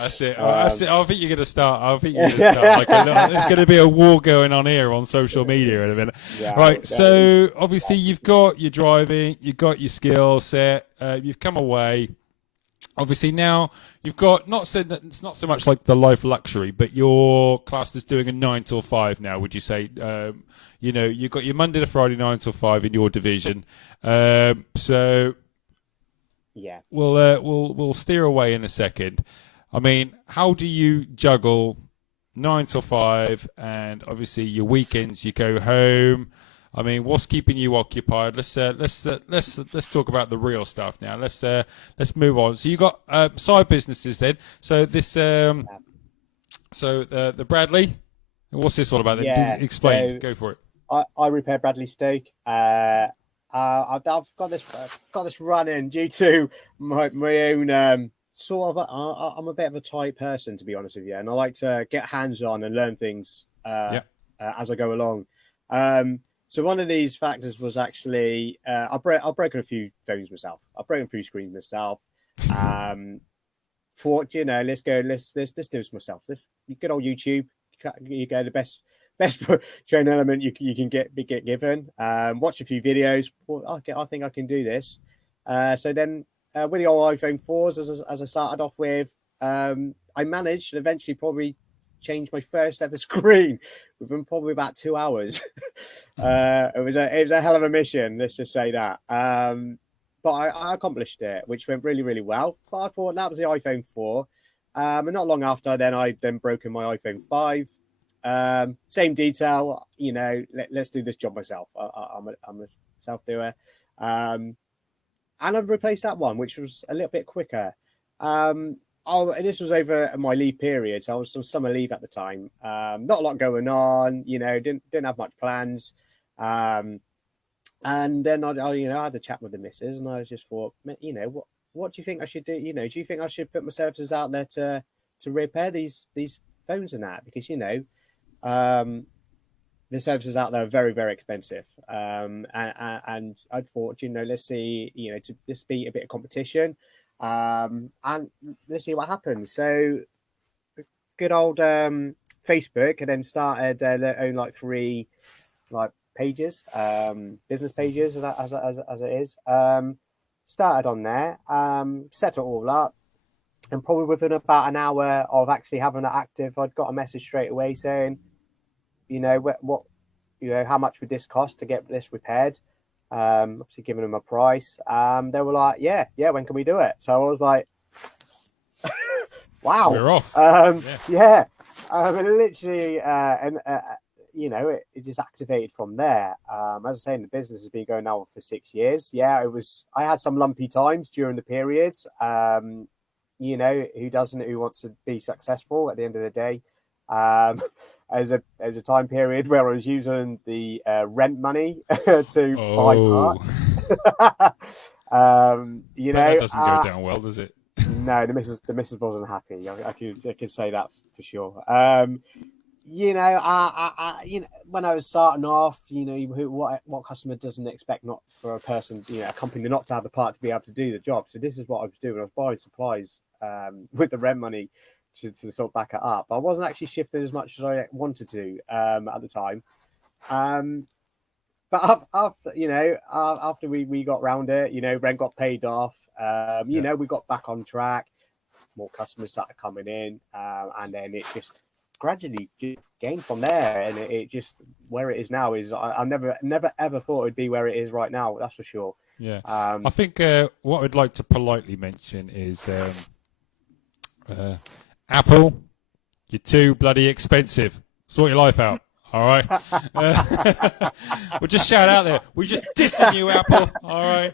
That's it. I think you're going to start. There's going to be a war going on here on social media in a minute. Yeah, right. So obviously you've got your driving, you've got your skill set, you've come away. Obviously now you've got it's not so much like the life luxury, but your class is doing a 9 till 5 now. Would you say? You've got your Monday to Friday 9 till 5 in your division. So yeah, we'll steer away in a second. I mean, how do you juggle 9 till 5 and obviously your weekends? You go home. I mean, what's keeping you occupied? Let's talk about the real stuff now. Let's move on. So you got side businesses then. So this the Bradley. What's this all about? Then? Yeah, explain. Go for it. I repair Bradley steak. I've got this running due to my own sort of. I'm a bit of a tight person, to be honest with you, and I like to get hands on and learn things as I go along. So one of these factors was actually I've broken a few phones myself. I've broken a few screens myself. Thought, let's do this myself. You good old YouTube. You get the best training element you can get given. Watch a few videos. Thought, I think I can do this. So then with the old iPhone 4s, as I started off with, I managed to eventually probably change my first ever screen within probably about 2 hours. It was a hell of a mission, let's just say that. But I accomplished it, which went really, really well. But I thought that was the iPhone 4. And not long after, I broke in my iPhone 5. Same detail, let's do this job myself. I'm a self-doer. And I've replaced that one, which was a little bit quicker. This was over my leave period, so I was on summer leave at the time. Not a lot going on, didn't have much plans. And then I had a chat with the missus, and I just thought, what do you think I should do? Do you think I should put my services out there to repair these phones and that? Because the services out there are very, very expensive. And I thought, let's see, to this be a bit of competition, and let's see what happens. So good old Facebook had then started their own 3 pages, business pages as it is. Started on there, set it all up, and probably within about an hour of actually having it active, I'd got a message straight away saying, what how much would this cost to get this repaired? Obviously giving them a price. They were like, yeah, when can we do it? So I was like, wow. We're off. Yeah. Literally, it just activated from there. As I say, the business has been going now for 6 years. Yeah, I had some lumpy times during the periods. Who doesn't, who wants to be successful at the end of the day? As a time period where I was using the rent money to buy parts. That doesn't go down well, does it? No, the missus wasn't happy. I could say that for sure. When I was starting off, what customer doesn't expect not for a person, a company not to have the part to be able to do the job. So this is what I was doing. I was buying supplies with the rent money to sort of back it up. I wasn't actually shifting as much as I wanted to at the time. But after we got round it, rent got paid off. We got back on track. More customers started coming in, and then it just gradually gained from there. And it just where it is now is I never ever thought it'd be where it is right now. That's for sure. Yeah. I think what I'd like to politely mention is Apple, you're too bloody expensive. Sort your life out. All right. We'll just shout out there. We're just dissing you, Apple. All right.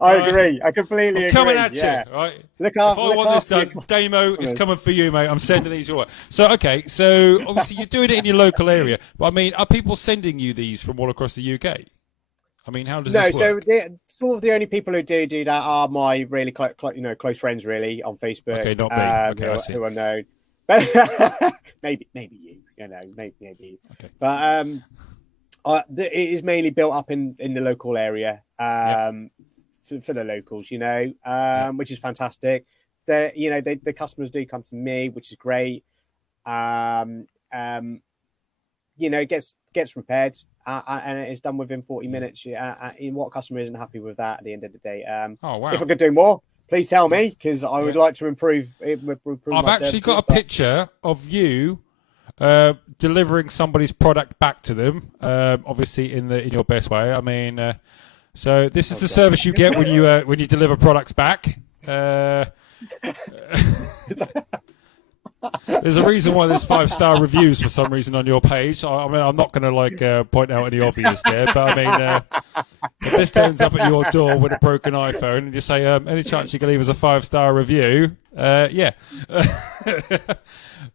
I agree. I completely agree. Coming at you. Right. If I want this done, Damo is coming for you, mate. I'm sending these your way. So obviously you're doing it in your local area. But I mean, are people sending you these from all across the UK? I mean, how does this work? So sort of the only people who do that are my really close friends, really, on Facebook. Okay, not me. Okay, I see. Who I know. But maybe you. Maybe you. Okay. But it is mainly built up in the local area for the locals, which is fantastic. The customers do come to me, which is great. Gets repaired and it's done within 40 minutes. What customer isn't happy with that at the end of the day? Oh wow! If I could do more, please tell me, because I would like to improve. I've actually got a picture of you delivering somebody's product back to them, obviously in your best way. I mean, so this is the service you get when you deliver products back. There's a reason why there's 5-star reviews for some reason on your page. I mean, I'm not going to point out any obvious there, but I mean, if this turns up at your door with a broken iPhone and you say, any chance you can leave us a 5-star review? Yeah.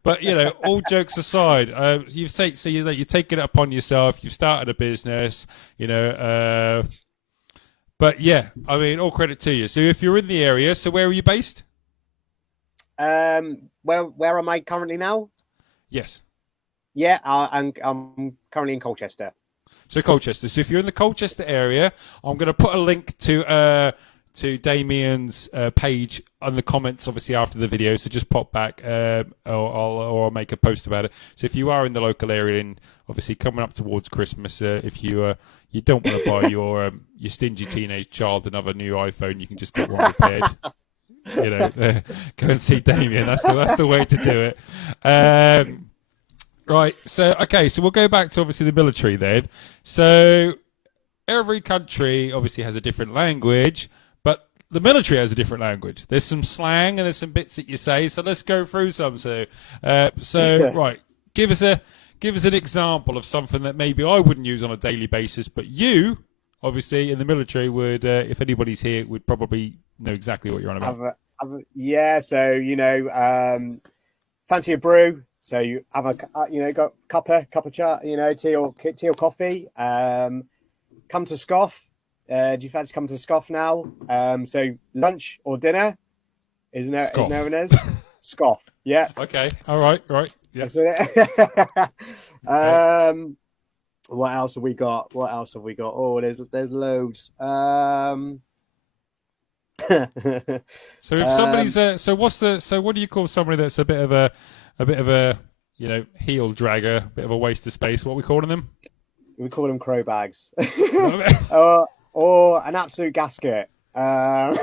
But all jokes aside, you're taking it upon yourself. You've started a business, but yeah, I mean, all credit to you. So if you're in the area, so where are you based? Where am I currently now? Yes. Yeah, I'm currently in Colchester. So Colchester. So if you're in the Colchester area, I'm going to put a link to Damien's page on the comments, obviously after the video. So just pop back, or I'll make a post about it. So if you are in the local area, and obviously coming up towards Christmas, if you don't want to buy your stingy teenage child another new iPhone, you can just get one repaired. Go and see Damien. That's the way to do it. Right. So okay. So we'll go back to obviously the military then. So every country obviously has a different language, but the military has a different language. There's some slang and there's some bits that you say. So let's go through some. So right, give us an example of something that maybe I wouldn't use on a daily basis, but you, obviously, in the military would, if anybody's here, would probably know exactly what you're on about. Yeah. So fancy a brew. So you have got cup of chat, tea or coffee. Come to scoff. Do you fancy coming to scoff now? So lunch or dinner is known as scoff. Yeah. Okay. All right. Right. Yeah. What else have we got? Oh, there's loads. So if somebody's so what do you call somebody that's a bit of a heel dragger, a bit of a waste of space? What are we calling them? We call them crow bags, or an absolute gasket. Yeah,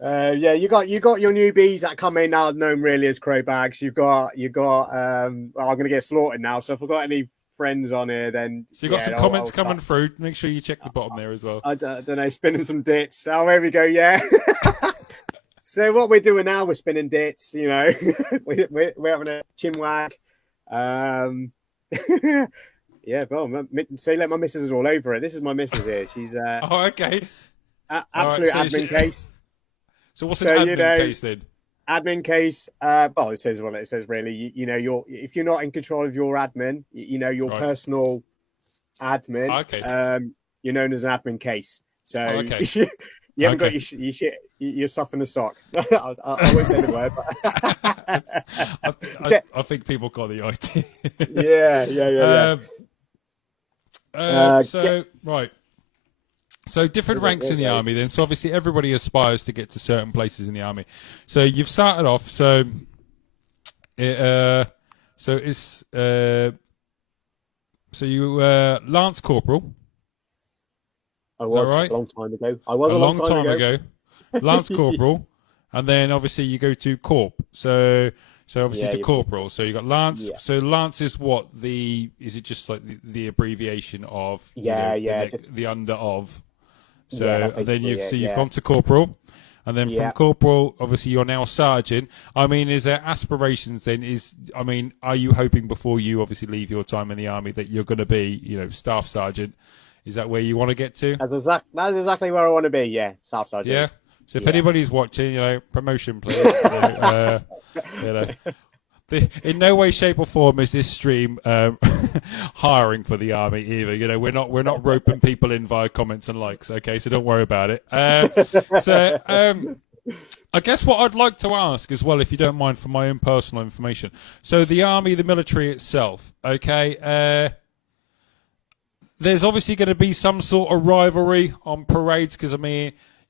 you got your newbies that come in now known really as crow bags. You got. I'm going to get slaughtered now. So if I've got any friends on here, then so you got some comments coming through. Make sure you check the bottom there as well. I don't know, spinning some dits. Oh, there we go. Yeah. So what we're doing now, we're spinning dits. We're having a chin wag. Yeah, well, say let my missus is all over it. This is my missus here. She's okay. Absolute admin case. So what's an admin case then? Admin case. Well, it says what it says really. If you're not in control of your admin, your personal admin. Okay. You're known as an admin case. So you haven't got your shit. You're stuff in a sock. I won't say the word, but I think people got the idea. Yeah. So right. So different ranks in the army then. So obviously everybody aspires to get to certain places in the army. So you've started off. So you Lance Corporal. I was right? a long time ago. I was a long time ago. Lance Corporal, and then obviously you go to Corp. So obviously to Corporal. So you got Lance. Yeah. So Lance is what is it just like the abbreviation of the under of. So and then you've gone to Corporal, and then from Corporal, obviously you're now Sergeant. I mean, is there aspirations then? Are you hoping before you obviously leave your time in the army that you're going to be, Staff Sergeant? Is that where you want to get to? That's exactly where I want to be. Yeah, Staff Sergeant. Yeah. So if anybody's watching, promotion, please. In no way, shape, or form is this stream hiring for the army either. We're not roping people in via comments and likes. Okay, so don't worry about it. I guess what I'd like to ask as well, if you don't mind, for my own personal information. So the army, the military itself. Okay. There's obviously going to be some sort of rivalry on parades because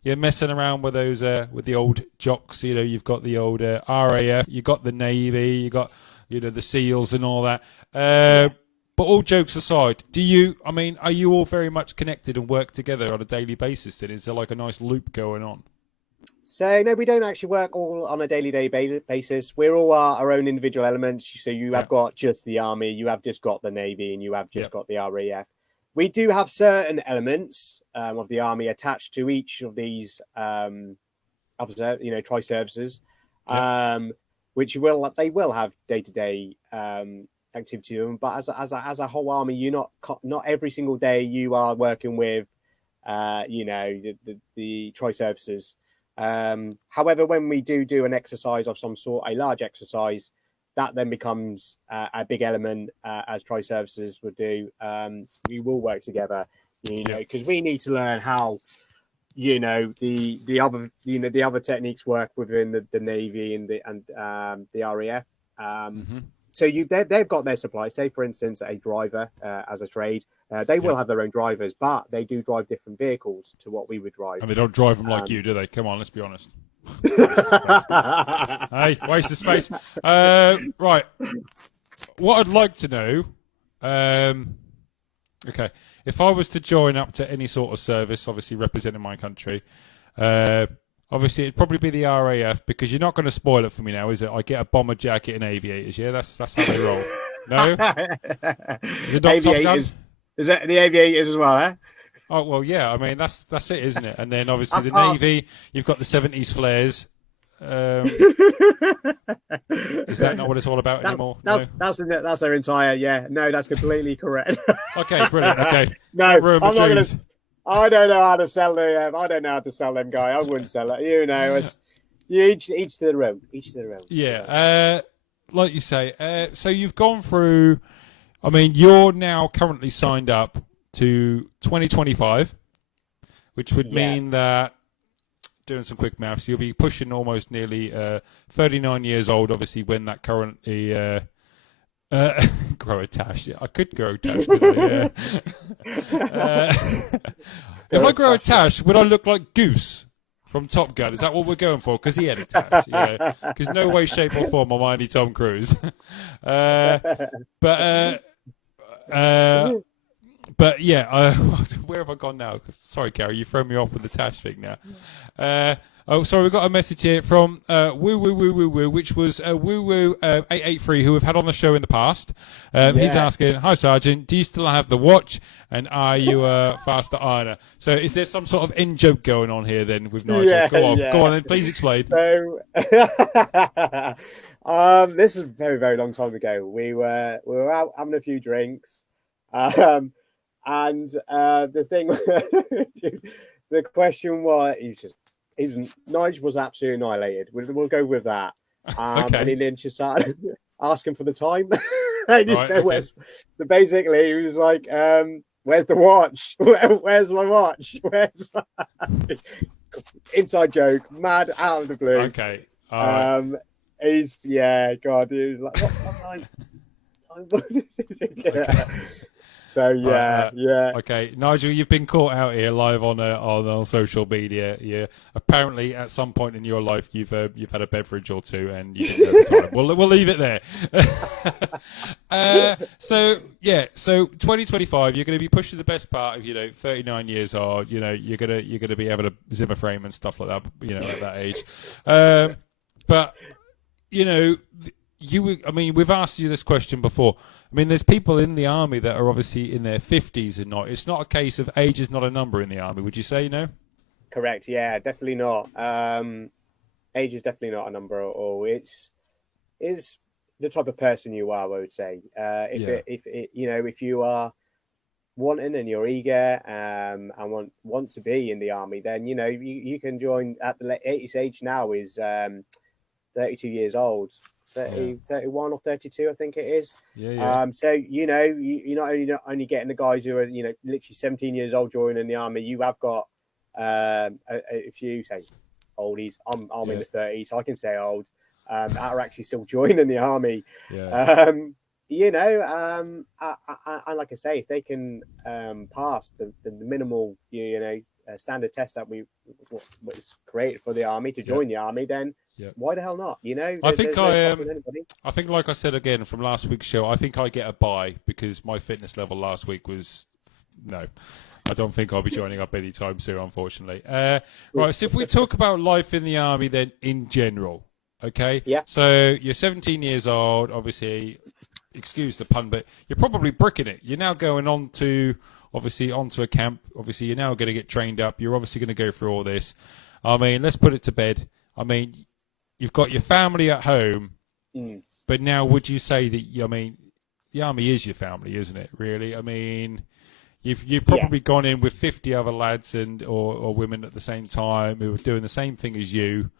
you're messing around with those with the old jocks. You've got the old RAF, you've got the Navy, you got the SEALs and all that. But all jokes aside, are you all very much connected and work together on a daily basis? Then is there like a nice loop going on? So no, we don't actually work all on a daily basis. We're all our own individual elements. So you have got just the army, you have just got the Navy, and you have just got the RAF. We do have certain elements of the army attached to each of these tri-services, which they will have day-to-day activity to them. But as a whole army, you're not every single day you are working with the tri-services. However, when we do an exercise of some sort, a large exercise, that then becomes a big element as tri-services would do. We will work together, because we need to learn how, the other techniques work within the Navy and the RAF. So they've got their supplies. Say, for instance, a driver as a trade, they will have their own drivers, but they do drive different vehicles to what we would drive. And they don't drive them like you, do they? Come on, let's be honest. Hey, waste of space. Right. What I'd like to know, if I was to join up to any sort of service, obviously representing my country, I'd obviously it'd probably be the RAF because you're not going to spoil it for me now, is it? I get a bomber jacket and aviators. Yeah, that's how they roll. No, is it not Top Gun? Is that the aviators as well? Eh? Oh well, yeah. I mean that's it, isn't it? And then obviously the Navy, you've got the 70s flares. Is that not what it's all about anymore? That's their entire. Yeah, no, that's completely correct. Okay, brilliant. Okay, no, I'm not gonna. I don't know how to sell them. I don't know how to sell them, guy. I wouldn't sell it. You know, it's each to their own. Each to their own. Yeah, like you say. So you've gone through. I mean, you're now currently signed up to 2025, which would mean that, doing some quick maths, you'll be pushing almost nearly 39 years old, obviously, when that currently grow a tash. Yeah, I could grow a tash, couldn't I? If I grow a tash, would I look like Goose from Top Gun? Is that what we're going for? Because he had a tash. Because no way, shape or form am I any Tom Cruise. But yeah, where have I gone now? Sorry, Gary, you throw me off with the tash thing now. Sorry, we've got a message here from Woo Woo Woo Woo Woo, which was Woo Woo 883, who we've had on the show in the past. He's asking, "Hi Sergeant, do you still have the watch, and are you a faster ironer?" So, is there some sort of in joke going on here then with Nigel? Yeah, go on, then please explain. So, this is a very, very long time ago. We were out having a few drinks. And the thing, the question was, Nigel was absolutely annihilated. We'll go with that. Okay. And then just started asking for the time. And he said, so basically, he was like, "Where's the watch? Where's my watch? Where's my..." Inside joke, mad out of the blue. Okay. God, he was like, what time? Okay. So yeah. Okay, Nigel, you've been caught out here live on social media. Yeah, apparently at some point in your life you've had a beverage or two and you didn't know the time. We'll leave it there. So 2025, you're going to be pushing the best part of 39 years old. You're gonna be having a Zimmer frame and stuff like that. At that age, but we've asked you this question before. I mean, there's people in the army that are obviously in their 50s and not. It's not a case of age is not a number in the army. Would you say no? Correct. Yeah, definitely not. Age is definitely not a number at all. It's the type of person you are, I would say. If you are wanting and you're eager and want to be in the army, then you can join at the latest age now is 32 years old. 31 or 32, I think it is. So you're not only getting the guys who are literally 17 years old joining the army. You have got a few say oldies. I'm in the 30s, so I can say old. That are actually still joining the army. And like I say, if they can pass the minimal standard test that was created for the army to join the army, then why the hell not? I think, like I said again from last week's show, I think I get a bye because my fitness level last week was no. I don't think I'll be joining up anytime soon, unfortunately. Right, so if we talk about life in the army, then in general, okay? Yeah. So you're 17 years old, obviously. Excuse the pun, but you're probably bricking it. You're now going onto a camp. Obviously, you're now going to get trained up. You're obviously going to go through all this. I mean, let's put it to bed. I mean, you've got your family at home, but now would you say that, the army is your family, isn't it, really? I mean, you've probably gone in with 50 other lads or women at the same time who are doing the same thing as you.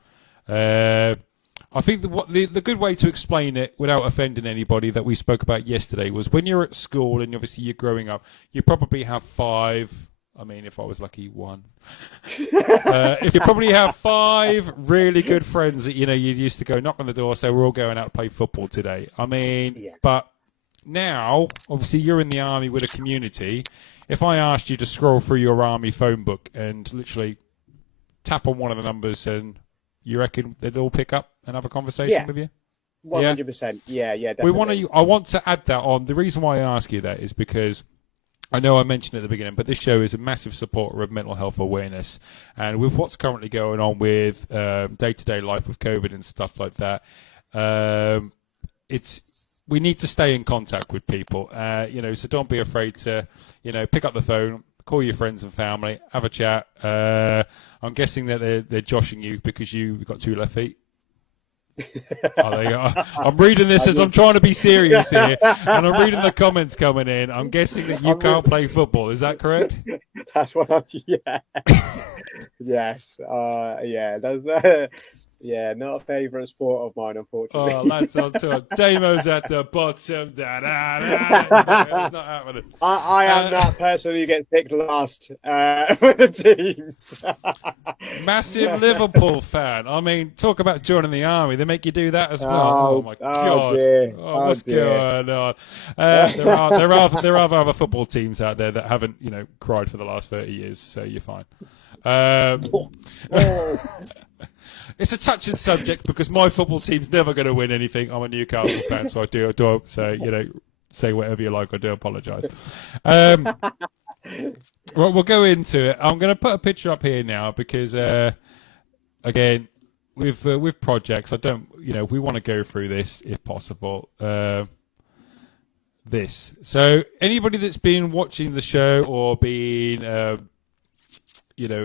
I think the good way to explain it without offending anybody that we spoke about yesterday was when you're at school and obviously you're growing up, you probably have 5. I mean, if I was lucky, 1. If you probably have 5 really good friends that you used to go knock on the door, say we're all going out to play football today. I mean, but now obviously you're in the army with a community. If I asked you to scroll through your army phone book and literally tap on one of the numbers, and you reckon they'd all pick up and have a conversation with you? 100%. Yeah, definitely. I want to add that on. The reason why I ask you that is because I know I mentioned at the beginning, but this show is a massive supporter of mental health awareness. And with what's currently going on with day-to-day life with COVID and stuff like that, we need to stay in contact with people. So don't be afraid to, pick up the phone, call your friends and family, have a chat. I'm guessing that they're joshing you because you've got 2 left feet. Oh, there you go. I'm reading this as I'm trying to be serious here, and I'm reading the comments coming in. I'm guessing that you can't play football. Is that correct? That's what yes. Not a favourite sport of mine, unfortunately. Oh, lads on tour. Damo's at the bottom. It's not happening. I am that person who gets picked last for the teams. Massive Liverpool fan. I mean, talk about joining the army. They make you do that as well. Oh my God. Dear. What's going on? There are other football teams out there that haven't, cried for the last 30 years, so you're fine. It's a touching subject because my football team's never going to win anything. I'm a Newcastle fan, so I do. So, say whatever you like. I do apologise. Well, we'll go into it. I'm going to put a picture up here now because, again, with projects, I don't, we want to go through this if possible. So anybody that's been watching the show or been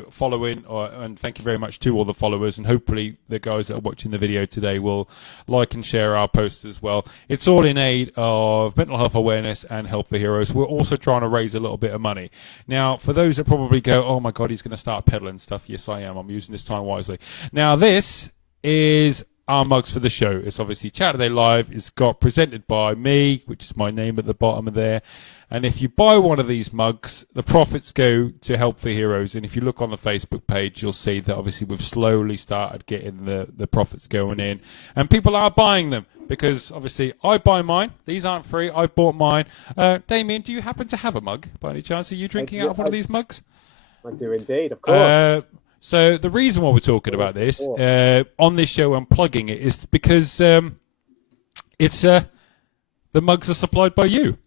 following, and thank you very much to all the followers, and hopefully the guys that are watching the video today will like and share our posts as well. It's all in aid of mental health awareness and Help for Heroes. We're also trying to raise a little bit of money. Now, for those that probably go, oh my God, he's going to start peddling stuff. Yes, I am. I'm using this time wisely. Now, this is our mugs for the show. It's obviously Chaturday Live. It's got presented by me, which is my name at the bottom of there. And if you buy one of these mugs, the profits go to Help for Heroes. And if you look on the Facebook page, you'll see that obviously we've slowly started getting the profits going in. And people are buying them because obviously I buy mine. These aren't free. I bought mine. Damien, do you happen to have a mug by any chance? Are you drinking out of one of these mugs? I do indeed, of course. So the reason why we're talking about this on this show and plugging it is because the mugs are supplied by you.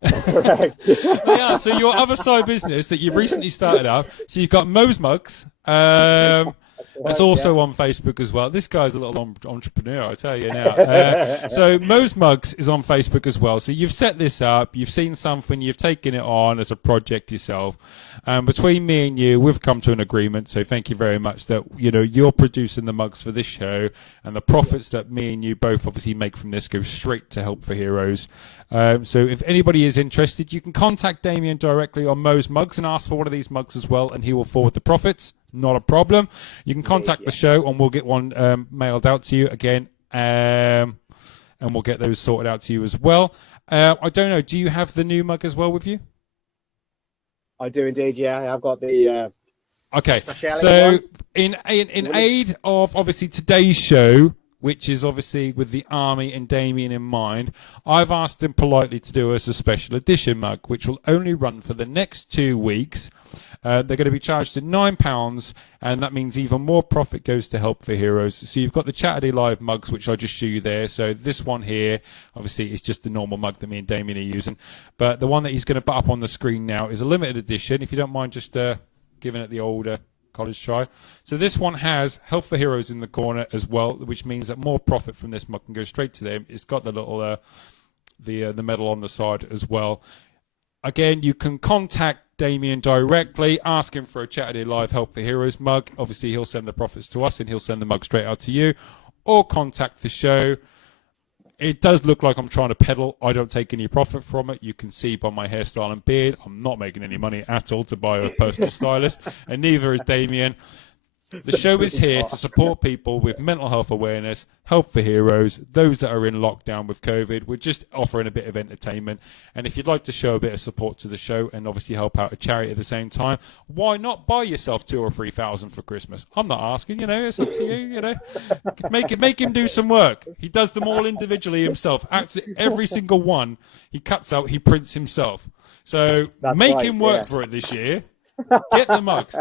That's correct. They are. So your other side business that you've recently started up. So you've got Mo's Mugs. That's also on Facebook as well. This guy's a little entrepreneur, I tell you now. So Mo's Mugs is on Facebook as well. So you've set this up. You've seen something. You've taken it on as a project yourself. Between me and you, we've come to an agreement. So thank you very much that you're producing the mugs for this show, and the profits that me and you both obviously make from this go straight to Help for Heroes. So if anybody is interested, you can contact Damien directly on Mo's Mugs and ask for one of these mugs as well, and he will forward the profits. Not a problem. You can contact the show and we'll get one mailed out to you again, and we'll get those sorted out to you as well. I don't know, do you have the new mug as well with you? I do indeed, yeah. I've got the... Okay, so in aid of obviously today's show, which is obviously with the Army and Damien in mind, I've asked him politely to do us a special edition mug, which will only run for the next 2 weeks. They're going to be charged at £9, and that means even more profit goes to Help for Heroes. So you've got the Chaturday Live mugs, which I'll just show you there. So this one here, obviously, is just the normal mug that me and Damien are using. But the one that he's going to put up on the screen now is a limited edition. If you don't mind just giving it the old college try. So this one has Help for Heroes in the corner as well, which means that more profit from this mug can go straight to them. It's got the little the medal on the side as well. Again, you can contact Damien directly, ask him for a Chaturday Live Help for Heroes mug. Obviously, he'll send the profits to us and he'll send the mug straight out to you. Or contact the show. It does look like I'm trying to peddle. I don't take any profit from it. You can see by my hairstyle and beard, I'm not making any money at all to buy a personal stylist, and neither is Damien. The show is here to support people with mental health awareness, Help for Heroes, those that are in lockdown with COVID. We're just offering a bit of entertainment. And if you'd like to show a bit of support to the show and obviously help out a charity at the same time, why not buy yourself 2,000 or 3,000 for Christmas? I'm not asking, it's up to you, Make him do some work. He does them all individually himself. Absolutely every single one he cuts out, he prints himself. So make him work for it this year. Get the mugs.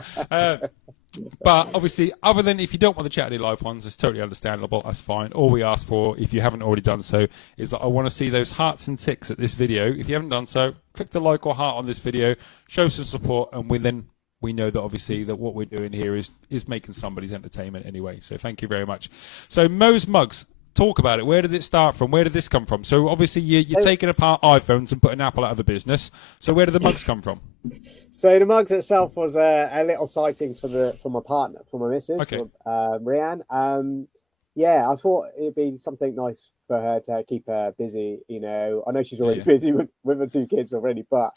But obviously, other than if you don't want the Chaturday live ones, it's totally understandable. That's fine. All we ask for, if you haven't already done so, is that I want to see those hearts and ticks at this video. If you haven't done so, click the like or heart on this video, show some support, and we know that obviously that what we're doing here is making somebody's entertainment anyway. So thank you very much. So Mo's mugs. Talk about it. Where did it start from? Where did this come from? So obviously you're taking apart iPhones and putting Apple out of a business. So where did the mugs come from? So the mugs itself was a little sighting for my partner, for my missus, Okay. Rianne. Yeah, I thought it'd be something nice for her to keep her busy. You know, I know she's already busy with her 2 kids already, but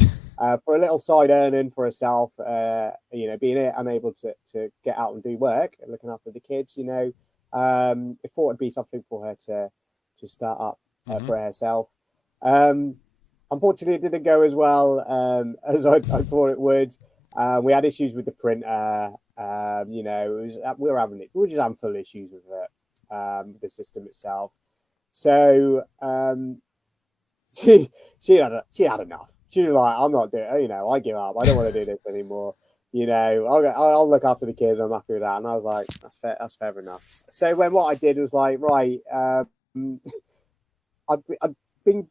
for a little side earning for herself, you know, being unable to get out and do work and looking after the kids, you know. I thought it'd be something for her to start up for herself. Unfortunately, it didn't go as well as I thought it would. We had issues with the printer. You know, we were just having full issues with it, the system itself. So she had enough. She was like, "I'm not doing. You know, I give up. I don't want to do this anymore." You know, I'll look after the kids. I'm happy with that. And I was like, that's fair enough. So what I did was like, right, I've been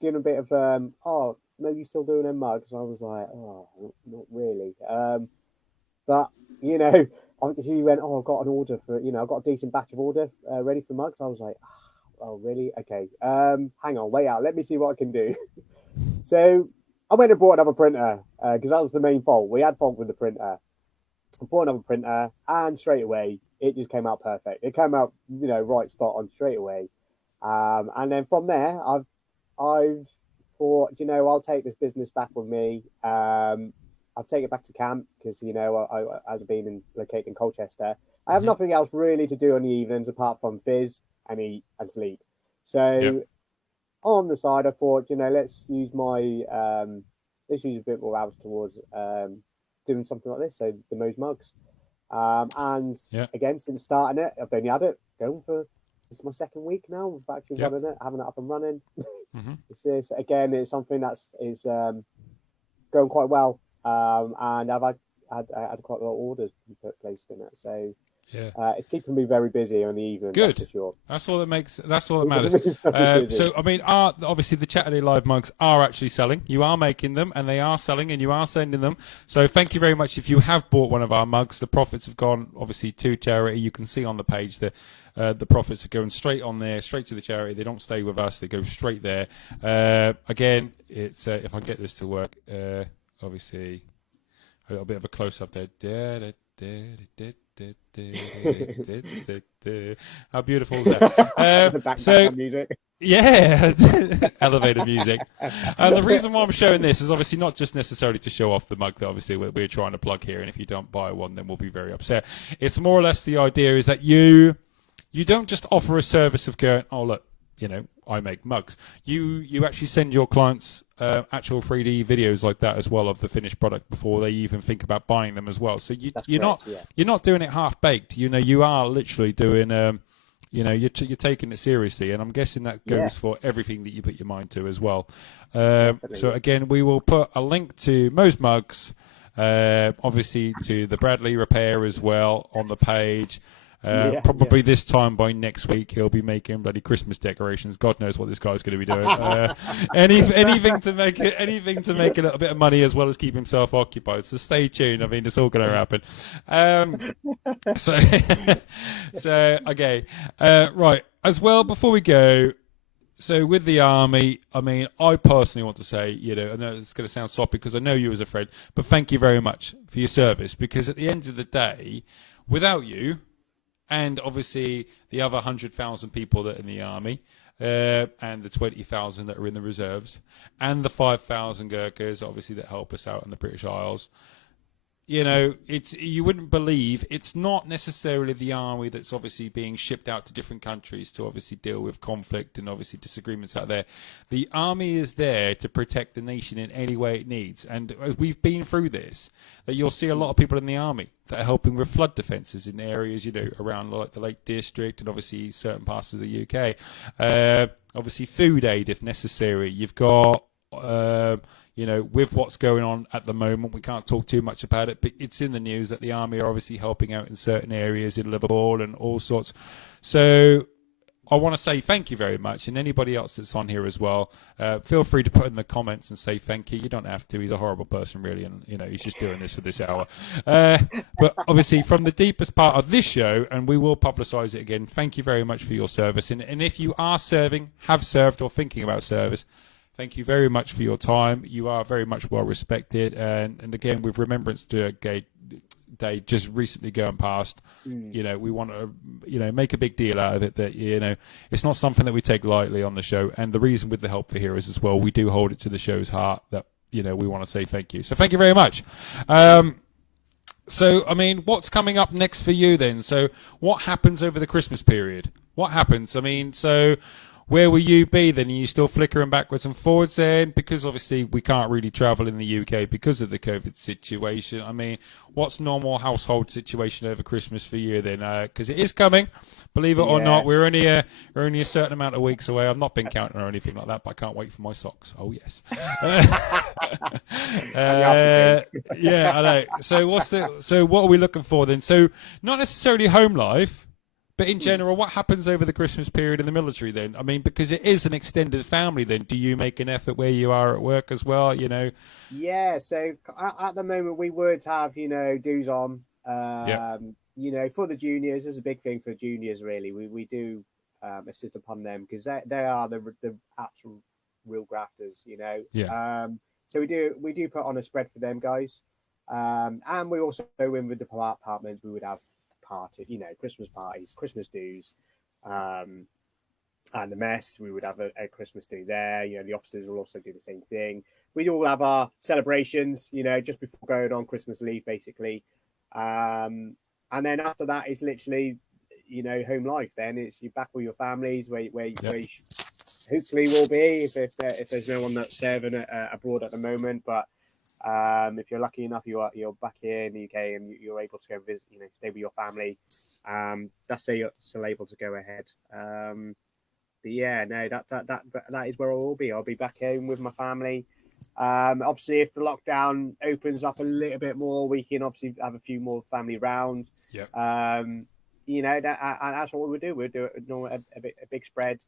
doing a bit of, maybe you're still doing them mugs. I was like, not really. But, you know, she went, I've got an order for, you know, I've got a decent batch of order ready for mugs. I was like, oh, really? Okay. Hang on, wait out. Let me see what I can do. So I went and bought another printer because that was the main fault. We had fault with the printer. I bought another printer, and straight away it just came out perfect. It came out, you know, right spot on straight away. And then from there, I've thought, you know, I'll take this business back with me. I'll take it back to camp because, you know, I've been located in Colchester. I have nothing else really to do on the evenings apart from fizz and eat and sleep. So on the side, I thought, you know, let's use a bit more hours towards doing something like this. So the Mo's mugs. And again, since starting it, I've only had it going for, this is my 2nd week now. We've actually running it, having it up and running. It's something that's going quite well. And I've had quite a lot of orders placed in it. So it's keeping me very busy on the evening. Good. That's for sure. That's all that matters. So I mean, obviously the Chaturday Live mugs are actually selling. You are making them, and they are selling, and you are sending them. So thank you very much. If you have bought one of our mugs, the profits have gone obviously to charity. You can see on the page that the profits are going straight on there, straight to the charity. They don't stay with us; they go straight there. Again, it's if I get this to work, obviously a little bit of a close up there. How beautiful is that? Background music. Yeah, elevator music. The reason why I'm showing this is obviously not just necessarily to show off the mug that obviously we're trying to plug here, and if you don't buy one, then we'll be very upset. It's more or less the idea is that you don't just offer a service of going, oh look, you know, I make mugs. You actually send your clients actual 3D videos like that as well of the finished product before they even think about buying them as well. So you're not doing it half baked. You know, you are literally doing. You know, you're taking it seriously, and I'm guessing that goes for everything that you put your mind to as well. So again, we will put a link to Mo's mugs, obviously to the Bradley repair as well on the page. Probably this time by next week he'll be making bloody Christmas decorations. God knows what this guy's going to be doing. Anything to make a little bit of money as well as keep himself occupied. So stay tuned. I mean, it's all going to happen. So okay, right. As well, before we go, so with the army, I mean, I personally want to say, you know, I know it's going to sound soppy because I know you as a friend, but thank you very much for your service, because at the end of the day, without you, and obviously the other 100,000 people that are in the army, and the 20,000 that are in the reserves, and the 5,000 Gurkhas, obviously, that help us out in the British Isles. You know, you wouldn't believe it's not necessarily the army that's obviously being shipped out to different countries to obviously deal with conflict and obviously disagreements out there. The army is there to protect the nation in any way it needs. And we've been through this, that you'll see a lot of people in the army that are helping with flood defences in areas, you know, around like the Lake District and obviously certain parts of the UK. Obviously food aid if necessary. You've got with what's going on at the moment, we can't talk too much about it, but it's in the news that the army are obviously helping out in certain areas in Liverpool and all sorts. So I want to say thank you very much, and anybody else that's on here as well, feel free to put in the comments and say thank you. You don't have to. He's a horrible person, really, and he's just doing this for this hour. But obviously, from the deepest part of this show, and we will publicise it again, thank you very much for your service. And if you are serving, have served, or thinking about service, thank you very much for your time. You are very much well respected, and again, with Remembrance Day just recently going past, we want to make a big deal out of it, that it's not something that we take lightly on the show. And the reason with the Help for Heroes as well, we do hold it to the show's heart that we want to say thank you. So thank you very much. So I mean, what's coming up next for you then? So what happens over the Christmas period? What happens? I mean, so where will you be then? Are you still flickering backwards and forwards then? Because obviously we can't really travel in the UK because of the COVID situation. I mean, what's normal household situation over Christmas for you then? Because it is coming, believe it or not. We're only a certain amount of weeks away. I've not been counting or anything like that, but I can't wait for my socks. Oh yes. Yeah, I know. So what are we looking for then? So not necessarily home life, but in general, what happens over the Christmas period in the military then? I mean, because it is an extended family then, do you make an effort where you are at work as well, Yeah, so at the moment we would have, dues on, for the juniors. There's a big thing for juniors, really. We do assist upon them because they are the actual real grafters, Yeah. So we do put on a spread for them guys. And we also go in with the apartments. We would have Christmas parties, Christmas dues, and the mess. We would have a Christmas do there. The officers will also do the same thing. We all have our celebrations, just before going on Christmas leave, basically. And then after that, it's literally, home life. Then it's you're back with your families, where you hopefully will be if there's no one that's serving abroad at the moment, but. If you're lucky enough, you're back here in the UK and you're able to go visit, stay with your family. That's you're still able to go ahead. But yeah, no, that is where I will be. I'll be back home with my family. Obviously, if the lockdown opens up a little bit more, we can obviously have a few more family rounds. Yeah. That's what we'll do. We'll do a big spread.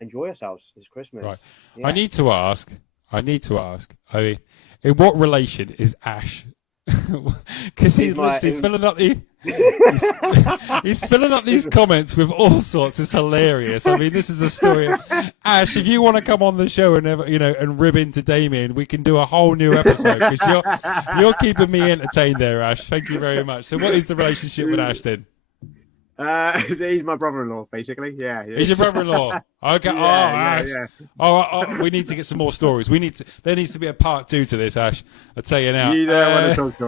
Enjoy ourselves. It's Christmas. Right. Yeah. I need to ask. I mean, in what relation is Ash? Because he's literally filling up he's filling up these comments with all sorts. It's hilarious. I mean, this is a story. Ash, if you want to come on the show and and rib into Damien, we can do a whole new episode because you're keeping me entertained there, Ash. Thank you very much. So, what is the relationship with Ash then? He's my brother-in-law, basically. Yeah. He's your brother-in-law. Okay. Ash. Yeah. Oh, we need to get some more stories. There needs to be a part 2 to this, Ash. I'll tell you now. You don't want to talk to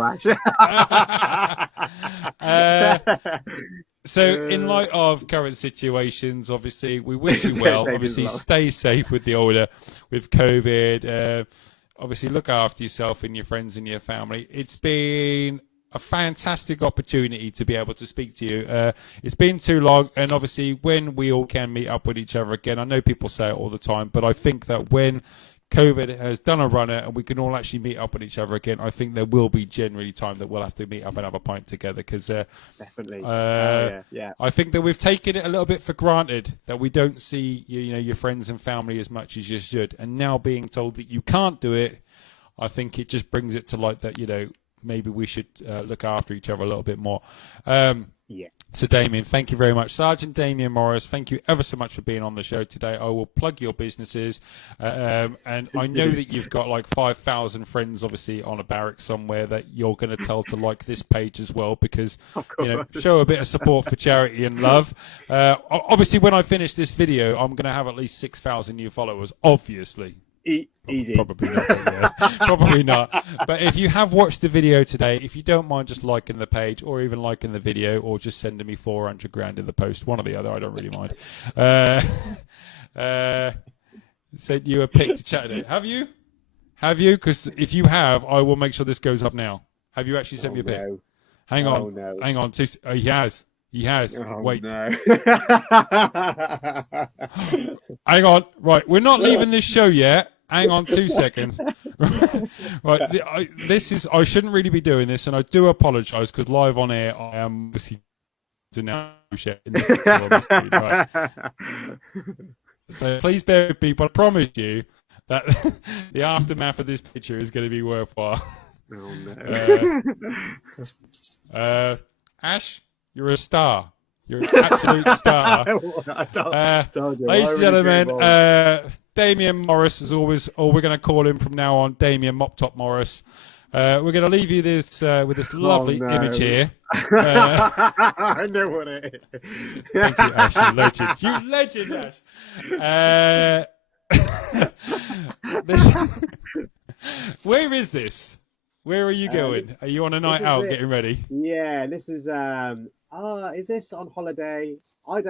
Ash. So, in light of current situations, obviously, we wish you well. Obviously, stay safe with with COVID. Obviously, look after yourself and your friends and your family. It's been a fantastic opportunity to be able to speak to you. It's been too long, and obviously when we all can meet up with each other again, I know people say it all the time, but I think that when COVID has done a runner and we can all actually meet up with each other again, I think there will be generally time that we'll have to meet up and have a pint together because definitely. I think that we've taken it a little bit for granted that we don't see your friends and family as much as you should, and now being told that you can't do it, I think it just brings it to light that maybe we should look after each other a little bit more. So, Damien, thank you very much. Sgt Damien Morris, thank you ever so much for being on the show today. I will plug your businesses. And I know that you've got like 5,000 friends, obviously, on a barrack somewhere that you're going to tell to like this page as well because, show a bit of support for charity and love. Obviously, when I finish this video, I'm going to have at least 6,000 new followers, obviously. Easy. Probably not. Probably not. But if you have watched the video today, if you don't mind just liking the page or even liking the video or just sending me 400 grand in the post, one or the other, I don't really mind. Sent you a pic to Chaturday. Have you? Because if you have, I will make sure this goes up now. Have you actually sent me a pic? No. Hang on. Oh, no. Hang on. He has. Oh, Wait. No. Hang on. Right, we're not leaving this show yet. Hang on 2 seconds. Right, this is. I shouldn't really be doing this, and I do apologise because live on air, I am obviously now sharing this picture on the screen. Right. So please bear with me, but I promise you that the aftermath of this picture is going to be worthwhile. Oh no. Ash, you're a star. You're an absolute star. Ladies and gentlemen, Damien Morris is always, or we're going to call him from now on Damien Mop Top Morris. We're going to leave you this with this lovely image here. I know what it is. Thank you, Ash. You legend. You legend, Ash. Where is this? Where are you going? Are you on a night out getting ready? Yeah, this is is this on holiday?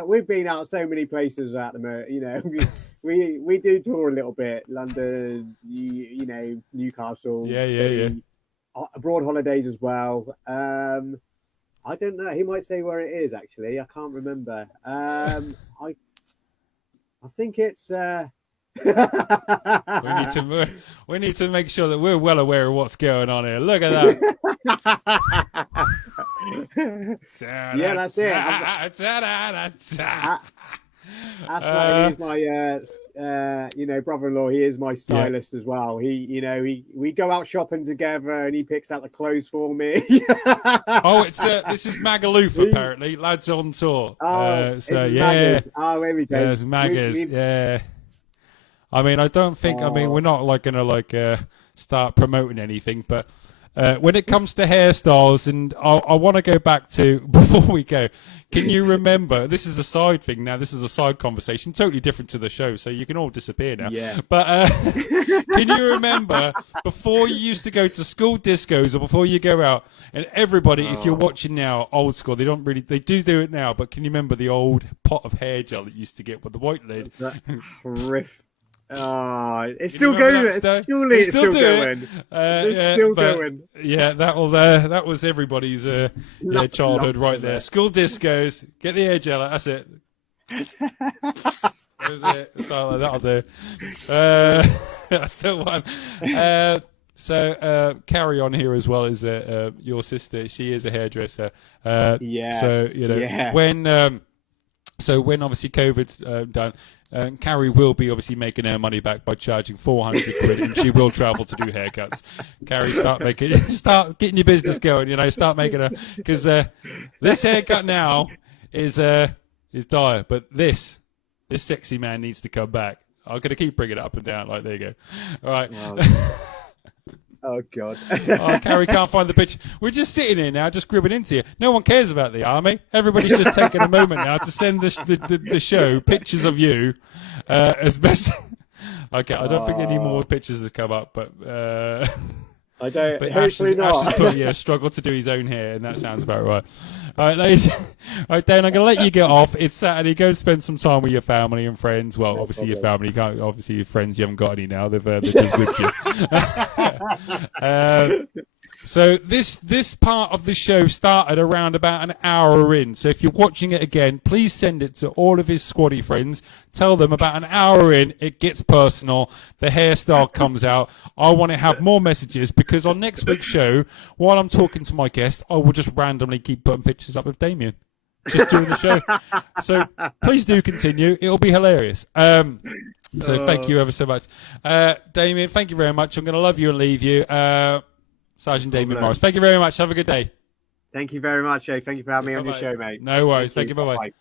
We've been out so many places at the moment, you know. We do tour a little bit, London, you know, Newcastle. Yeah. Abroad holidays as well. I don't know. He might say where it is. Actually, I can't remember. I think it's. we need to make sure that we're well aware of what's going on here. Look at that. Yeah, that's it. That's my you know, brother-in-law. He is my stylist as well. We go out shopping together, and he picks out the clothes for me. Oh, this is Magaluf apparently, lads on tour. So yeah. Oh, there we go. There's Maggers. Yeah. I mean, I don't think. I mean, we're not gonna start promoting anything, but when it comes to hairstyles, and I want to go back to before we go. Can you remember? This is a side thing now. This is a side conversation, totally different to the show. So you can all disappear now. Yeah. But can you remember before you used to go to school discos, or before you go out, and everybody, if you're watching now, old school, they do it now. But can you remember the old pot of hair gel that used to get with the white lid? Horrific. It's still going. It's still going. Yeah, that was everybody's childhood right there. School discos, get the hair gel. That's it. That was it. So that'll do. That's the one. So Carrie on here as well is your sister. She is a hairdresser. So you know when. So when obviously COVID's done, Carrie will be obviously making her money back by charging 400 quid, and she will travel to do haircuts. Carrie, start getting your business going. You know, start making her, because this haircut now is dire, but this sexy man needs to come back. I'm gonna keep bringing it up and down. Like, there you go. All right. Wow. Oh, God. Carrie can't find the picture. We're just sitting here now, just gribbing into you. No one cares about the army. Everybody's just taking a moment now to send the show pictures of you as best. Okay, I don't think any more pictures have come up, but I don't. But Hopefully not. Ash has struggled to do his own hair, and that sounds about right. All right, ladies. All right, Dan, I'm going to let you get off. It's Saturday. Go spend some time with your family and friends. Well, obviously your family. Can't, obviously your friends. You haven't got any now. They've been with you. So this part of the show started around about an hour in. So if you're watching it again, please send it to all of his squaddy friends. Tell them about an hour in, it gets personal. The hairstyle comes out. I want to have more messages, because on next week's show, while I'm talking to my guest, I will just randomly keep putting pictures up of Damien just during the show. So please do continue. It'll be hilarious. So thank you ever so much. Damien, thank you very much. I'm going to love you and leave you. Sergeant Damien Morris, thank you very much. Have a good day. Thank you very much, Jay. Thank you for having me on your show, mate. No worries. Thank you. Bye-bye.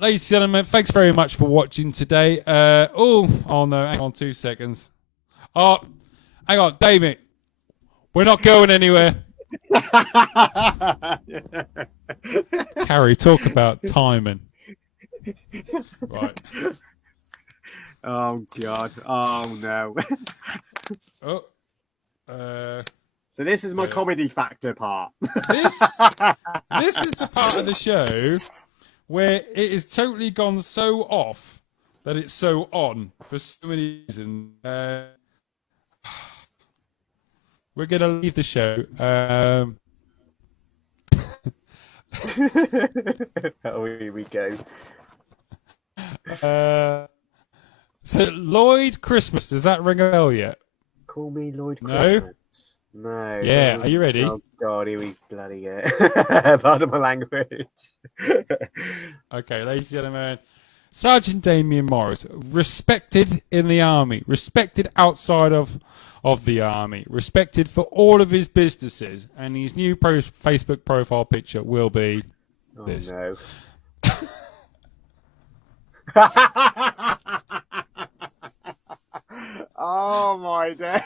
Ladies and gentlemen, thanks very much for watching today. Oh no, hang on 2 seconds. Oh, hang on, Damien. We're not going anywhere. Carrie, talk about timing. Right. Oh, God. Oh, no. So this is my comedy factor part. This is the part of the show where it is totally gone so off that it's so on for so many reasons. We're going to leave the show. Oh, here we go. So Lloyd Christmas, does that ring a bell yet? Call me Lloyd No? Christmas. No. Yeah, are you ready? Oh God, here we bloody get. Pardon my language. Okay, ladies and gentlemen, Sgt Damien Morris, respected in the army, respected outside of the army, respected for all of his businesses, and his new Facebook profile picture will be this. No. Oh my God.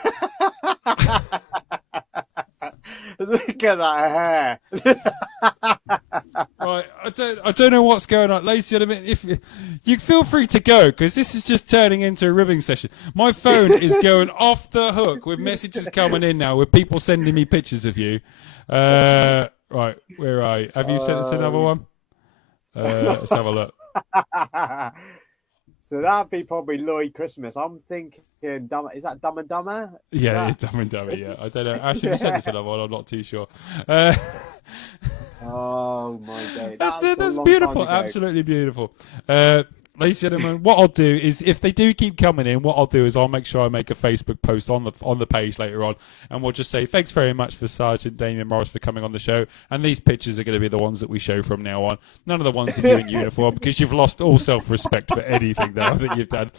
Look at that hair. Right, I don't know what's going on, ladies and gentlemen. If you feel free to go, because this is just turning into a ribbing session. My phone is going off the hook with messages coming in now, with people sending me pictures of you. Right, where are you? Have you sent us another one? Let's have a look. So that'd be probably Lloyd Christmas. I'm thinking, is that Dumb and Dumber? Yeah, it's Dumb and Dumber. Yeah, I don't know. Actually, if you sent us another one, I'm not too sure. Oh my God, that's beautiful, absolutely beautiful. Ladies and gentlemen, what I'll do is, if they do keep coming in, what I'll do is I'll make sure I make a Facebook post on the page later on, and we'll just say thanks very much for Sgt Damien Morris for coming on the show, and these pictures are going to be the ones that we show from now on. None of the ones of you in uniform, because you've lost all self-respect for anything that I think you've done.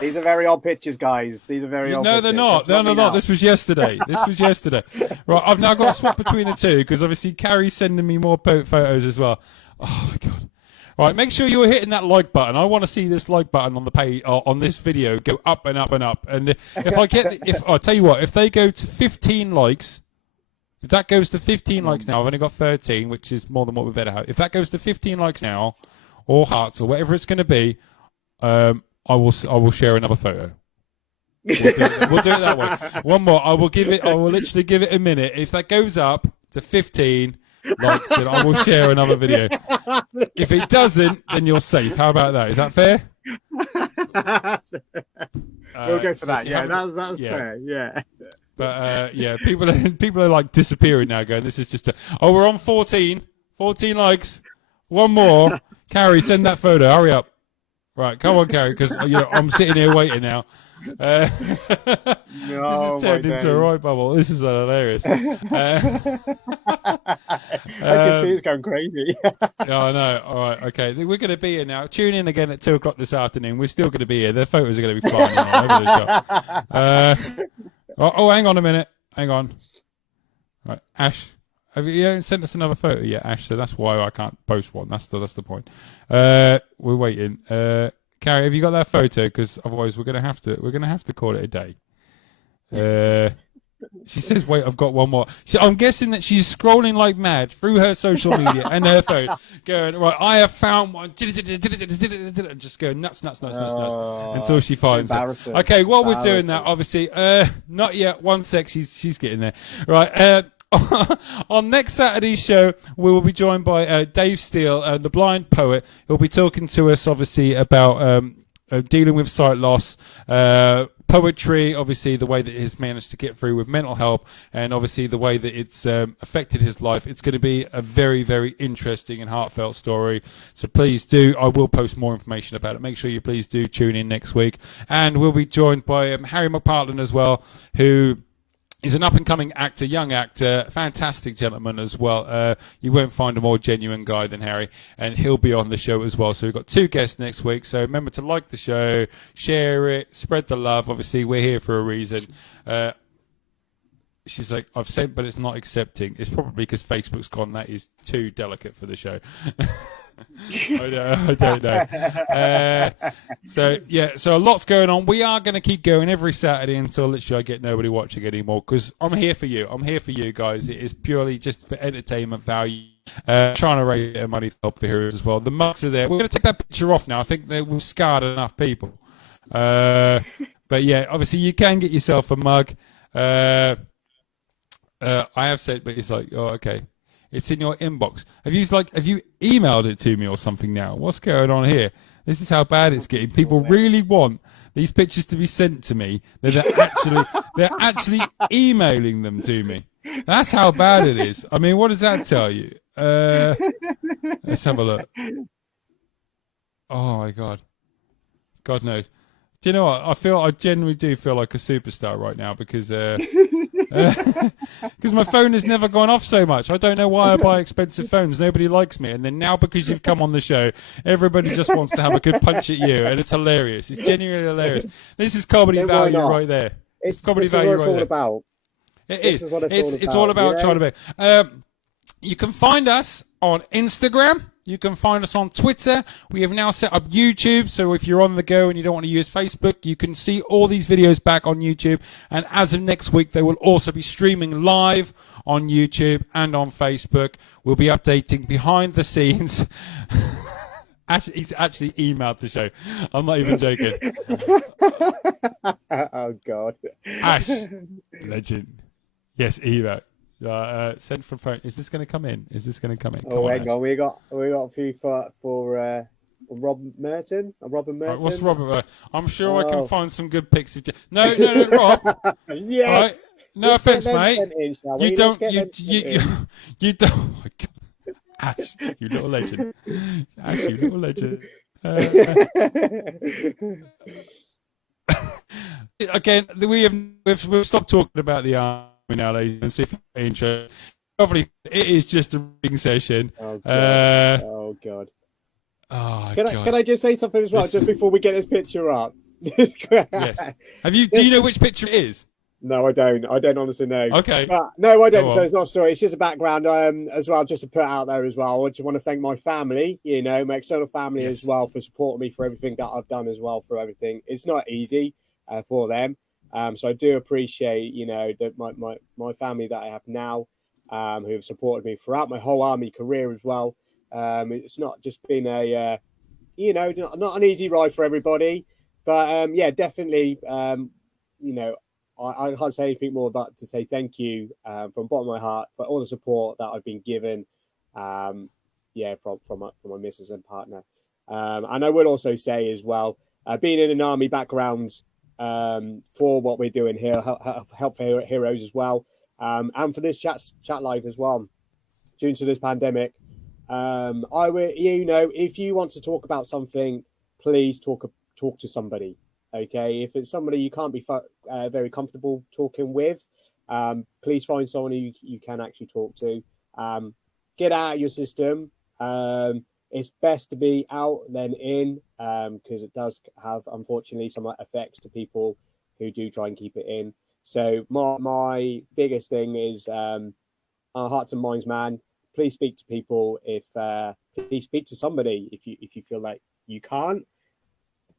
These are very old pictures, guys. These are very old No, pictures. they're not. No, they're not. This was yesterday. Right, I've now got to swap between the two, because obviously Carrie's sending me more photos as well. Oh, my God. Right, make sure you're hitting that like button. I want to see this like button on the page, on this video go up and up and up. And if I get, I'll tell you what, if they go to 15 likes, if that goes to 15 likes now, I've only got 13, which is more than what we better have. If that goes to 15 likes now, or hearts, or whatever it's going to be, I will share another photo. We'll do it that way. One more. I will literally give it a minute. If that goes up to 15 likes, then I will share another video. If it doesn't, then you're safe. How about that? Is that fair? We'll go for that. Yeah, that's fair. Yeah. But yeah, people are like disappearing now. Going, this is just we're on 14 likes. One more. Carrie, send that photo. Hurry up. Right, come on, Carrie, because I'm sitting here waiting now. This has turned into a right bubble. This is hilarious. I can see it's going crazy. Yeah, I know. All right, okay. We're going to be here now. Tune in again at 2 o'clock this afternoon. We're still going to be here. The photos are going to be flying all over the shop. Hang on a minute. Hang on. Right, Ash. You haven't sent us another photo yet, Ash, so that's why I can't post one. That's the point. We're waiting. Carrie, have you got that photo? Because otherwise we're gonna have to call it a day. She says, "Wait, I've got one more." So I'm guessing that she's scrolling like mad through her social media and her phone, going, "Right, I have found one." Just going nuts until she finds it. Okay, while we're doing that, obviously, not yet. One sec, she's getting there. Right. On next Saturday's show, we will be joined by Dave Steele, the blind poet. He'll be talking to us, obviously, about dealing with sight loss, poetry, obviously the way that he's managed to get through with mental health, and obviously the way that it's affected his life. It's going to be a very, very interesting and heartfelt story. So please do. I will post more information about it. Make sure you please do tune in next week. And we'll be joined by Harry McPartland as well, who... he's an up-and-coming actor, young actor, fantastic gentleman as well. You won't find a more genuine guy than Harry, and he'll be on the show as well. So we've got 2 guests next week. So remember to like the show, share it, spread the love. Obviously, we're here for a reason. She's like, I've sent, but it's not accepting. It's probably because Facebook's gone, that is too delicate for the show. I don't know. So a lot's going on. We are going to keep going every Saturday until literally I get nobody watching anymore, because I'm here for you. I'm here for you guys. It is purely just for entertainment value. Trying to raise a bit of money to help the heroes as well. The mugs are there. We're going to take that picture off now. I think that we've scarred enough people. But yeah, obviously you can get yourself a mug. I have said, but it's like, oh, okay. It's in your inbox. Have you emailed it to me or something now? What's going on here? This is how bad it's getting. People really want these pictures to be sent to me. They're actually emailing them to me. That's how bad it is. I mean, what does that tell you? Let's have a look. Oh my God. God knows. Do you know what? I genuinely do feel like a superstar right now because my phone has never gone off so much. I don't know why I buy expensive phones. Nobody likes me. And then now because you've come on the show, everybody just wants to have a good punch at you. And it's hilarious. It's genuinely hilarious. This is comedy value right there. It's comedy value right there. It's all about. It is. What it's all about trying to be. You can find us on Instagram. You can find us on Twitter. We have now set up YouTube, so if you're on the go and you don't want to use Facebook, you can see all these videos back on YouTube. And as of next week, they will also be streaming live on YouTube and on Facebook. We'll be updating behind the scenes. He's actually emailed the show. I'm not even joking. Oh, God. Ash, legend. Yes, email. Send from phone. Is this going to come in? Come hang on. We got a few for Rob Merton. Robin Merton. What's Robert? I'm sure I can find some good pics of. No, Rob. Yes. Right. No offense, mate. You don't. You don't. Oh my God. Ash, you little legend. Ash, you little legend. Again, we've stopped talking about the army now, ladies, and see if you're interested. Probably it is just a ring session. Oh God. Oh God. Oh, can I just say something as well, just before we get this picture up? Yes. Do you know which picture it is? No, I don't. I don't honestly know. Okay. But, no, I don't. So it's not a story. It's just a background as well, just to put out there as well. I just want to thank my family, my external family as well, for supporting me for everything that I've done as well, for everything. It's not easy for them. So I do appreciate, that my family that I have now, who have supported me throughout my whole army career as well. It's not just been a, not an easy ride for everybody, but definitely, I can't say anything more but to say thank you from the bottom of my heart for all the support that I've been given, from my missus and partner. And I will also say as well, being in an army background, for what we're doing here, help heroes as well, and for this chat live as well, due to this pandemic. I will, if you want to talk about something, please talk to somebody. Okay, if it's somebody you can't be very comfortable talking with, please find someone who you can actually talk to. Get out of your system. It's best to be out than in, because it does have, unfortunately, some effects to people who do try and keep it in. So my biggest thing is our hearts and minds, man. Please speak to people. Please speak to somebody if you feel like you can't.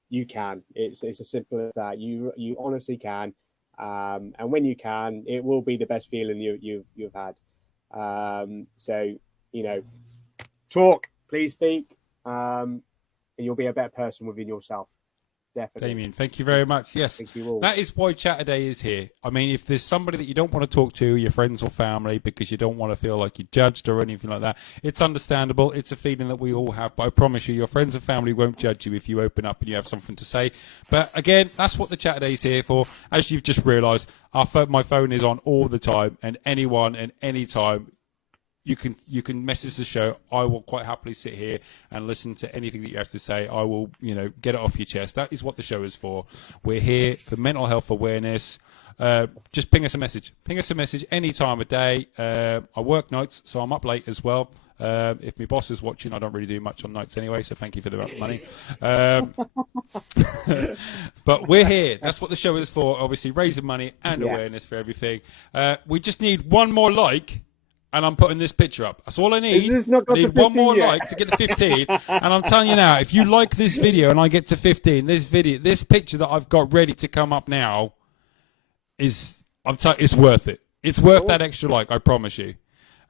You can. It's as simple as that. You honestly can, and when you can, it will be the best feeling you've had. So talk. Please speak, and you'll be a better person within yourself. Definitely. Damien, thank you very much. Yes, thank you all. That is why Chaturday is here. I mean, if there's somebody that you don't want to talk to, your friends or family, because you don't want to feel like you're judged or anything like that, it's understandable. It's a feeling that we all have, but I promise you, your friends and family won't judge you if you open up and you have something to say. But again, that's what the Chaturday is here for. As you've just realised, my phone is on all the time, and anyone and any time, you can message the show. I will quite happily sit here and listen to anything that you have to say. I will, get it off your chest. That is what the show is for. We're here for mental health awareness. Just ping us a message. Ping us a message any time of day. I work nights, so I'm up late as well. If my boss is watching, I don't really do much on nights anyway, so thank you for the money. But we're here. That's what the show is for, obviously, raising money and awareness for everything. We just need one more like, and I'm putting this picture up. That's all I need. I need one more like to get to 15. And I'm telling you now, if you like this video and I get to 15, this picture that I've got ready to come up now it's worth it. It's worth that extra like, I promise you.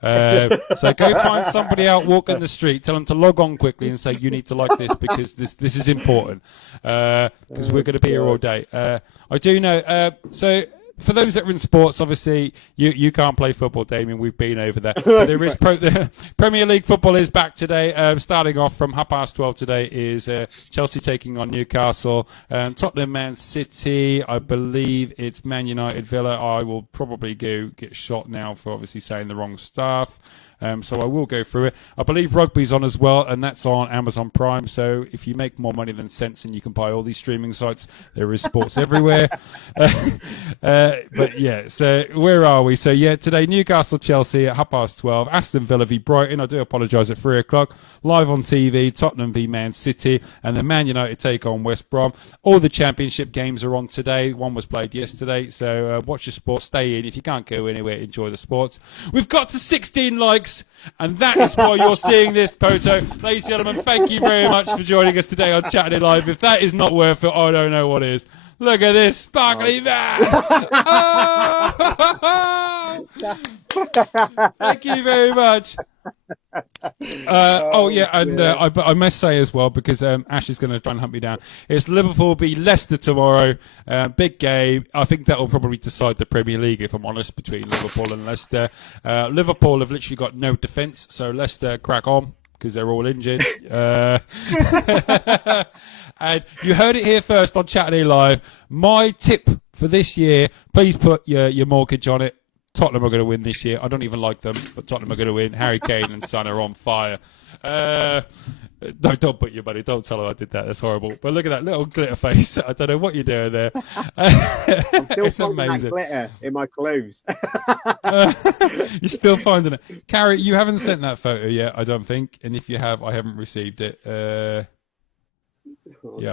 So go find somebody out walking the street, tell them to log on quickly and say you need to like this because this is important, because we're going to be here all day. I do know. So for those that are in sports, obviously you can't play football, Damien. We've been over there. But there is the Premier League football is back today. Starting off from 12:30 today is Chelsea taking on Newcastle, Tottenham, Man City. I believe it's Man United, Villa. I will probably get shot now for obviously saying the wrong stuff. So I will go through it. I believe rugby's on as well, and that's on Amazon Prime. So if you make more money than sense and you can buy all these streaming sites, there is sports everywhere. But yeah, so where are we? So yeah, today Newcastle Chelsea at 12:30, Aston Villa v Brighton. I do apologise, at 3:00, live on TV. Tottenham v Man City, and then Man United take on West Brom. All the championship games are on today. One was played yesterday, so watch your sport. Stay in. If you can't go anywhere, enjoy the sports. We've got to 16 likes, and that is why you're seeing this photo. Ladies and gentlemen, thank you very much for joining us today on Chaturday Live. If that is not worth it, I don't know what is. Look at this sparkly man. Oh! Thank you very much. I must say as well, because Ash is going to try and hunt me down. It's Liverpool v Leicester tomorrow. Big game. I think that will probably decide the Premier League, if I'm honest, between Liverpool and Leicester. Liverpool have literally got no defence, so Leicester crack on because they're all injured. And you heard it here first on Chaturday Live. My tip for this year: please put your mortgage on it. Tottenham are going to win this year. I don't even like them, but Tottenham are going to win. Harry Kane and Son are on fire. No, don't put your money. Don't tell her I did that. That's horrible. But look at that little glitter face. I don't know what you're doing there. I'm still it's finding amazing. that glitter in my clothes. You're still finding it. Carrie, you haven't sent that photo yet, I don't think. And if you have, I haven't received it. Yeah,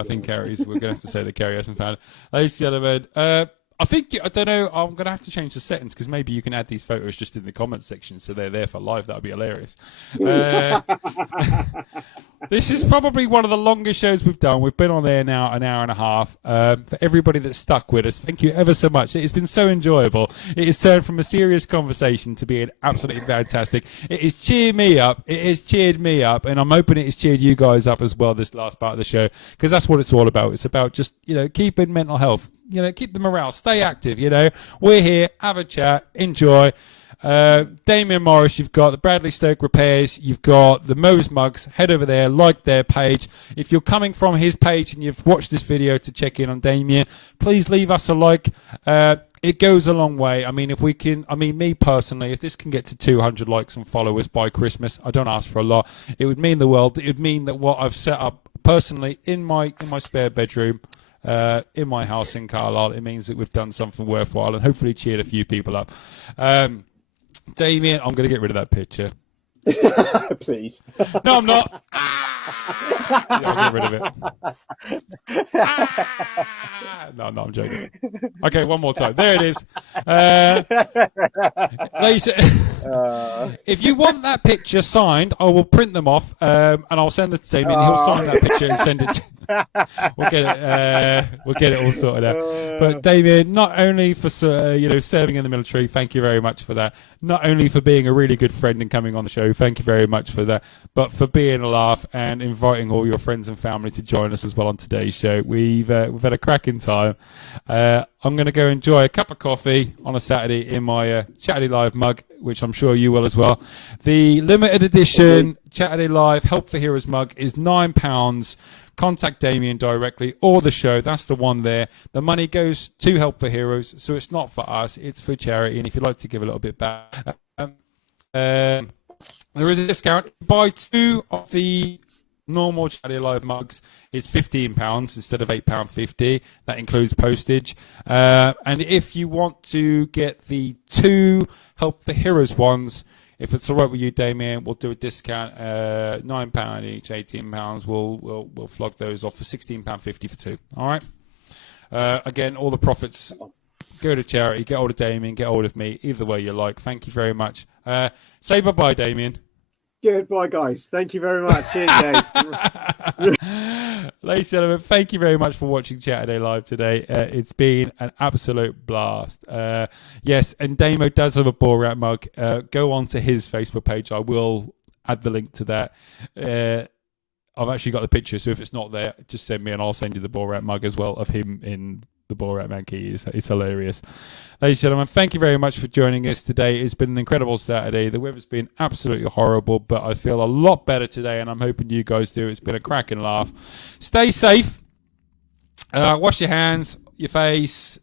I think Carrie's. We're going to have to say that Carrie hasn't found it. Ladies and gentlemen, I think, I don't know, I'm going to have to change the settings because maybe you can add these photos just in the comments section so they're there for live. That would be hilarious. This is probably one of the longest shows we've done. We've been on there now an hour and a half. For everybody that's stuck with us, thank you ever so much. It has been so enjoyable. It has turned from a serious conversation to being absolutely fantastic. It has cheered me up. It has cheered me up. And I'm hoping it has cheered you guys up as well, this last part of the show, because that's what it's all about. It's about just, keeping mental health. Keep the morale, stay active, We're here, have a chat, enjoy. Damien Morris, you've got the Bradley Stoke Repairs, you've got the Moe's Mugs. Head over there, like their page. If you're coming from his page and you've watched this video to check in on Damien, please leave us a like. It goes a long way. Me personally, if this can get to 200 likes and followers by Christmas, I don't ask for a lot. It would mean the world. It would mean that what I've set up personally in my spare bedroom, in my house in Carlisle, it means that we've done something worthwhile and hopefully cheered a few people up. Damien, I'm going to get rid of that picture. Please. No, I'm not. Yeah, I'll get rid of it. No, I'm joking. Okay, one more time. There it is. If you want that picture signed, I will print them off and I'll send it to Damien. He'll sign that picture and send it to We'll get it all sorted out. But Damien, not only for serving in the military, thank you very much for that. Not only for being a really good friend and coming on the show, thank you very much for that. But for being a laugh and inviting all your friends and family to join us as well on today's show. We've had a cracking time. I'm going to go enjoy a cup of coffee on a Saturday in my Chaturday Live mug, which I'm sure you will as well. The limited edition Chaturday Live Help for Heroes mug is £9. Contact Damien directly or the show. That's the one there. The money goes to Help for Heroes, so it's not for us. It's for charity, and if you'd like to give a little bit back, there is a discount. Buy 2 of the normal Chaturday Live mugs, it's £15 instead of £8.50. That includes postage. And if you want to get the 2 Help for Heroes ones, if it's all right with you, Damien, we'll do a discount. £9 each, £18. We'll flog those off for £16.50 for 2. All right. Again, all the profits go to charity. Get hold of Damien. Get hold of me. Either way you like. Thank you very much. Say bye-bye, Damien. Goodbye, guys. Thank you very much. Cheers, Dave. Ladies and gentlemen, thank you very much for watching Chaturday Live today. It's been an absolute blast. Yes, and Damo does have a Borat mug. Go on to his Facebook page. I will add the link to that. I've actually got the picture, so if it's not there, just send me and I'll send you the Borat mug as well of him in the Borat Mankey. It's hilarious. Ladies and gentlemen, thank you very much for joining us today. It's been an incredible Saturday. The weather's been absolutely horrible, but I feel a lot better today, and I'm hoping you guys do. It's been a cracking laugh. Stay safe. Wash your hands, your face,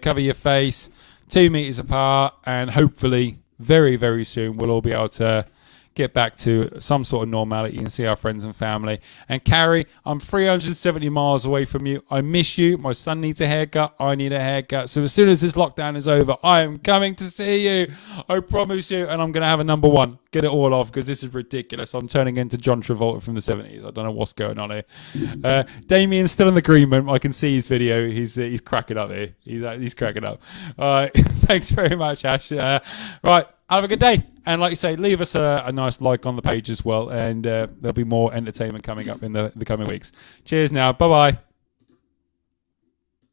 cover your face 2 meters apart, and hopefully very, very soon we'll all be able to get back to some sort of normality and see our friends and family. And Carrie, I'm 370 miles away from you. I miss you. My son needs a haircut. I need a haircut. So as soon as this lockdown is over, I am coming to see you. I promise you. And I'm going to have a number one. Get it all off because this is ridiculous. I'm turning into John Travolta from the 70s. I don't know what's going on here. Damien's still in the green room. I can see his video. He's cracking up here. He's cracking up. All right. Thanks very much, Ash. Right. Have a good day. And like you say, leave us a nice like on the page as well. And there'll be more entertainment coming up in the coming weeks. Cheers now. Bye-bye.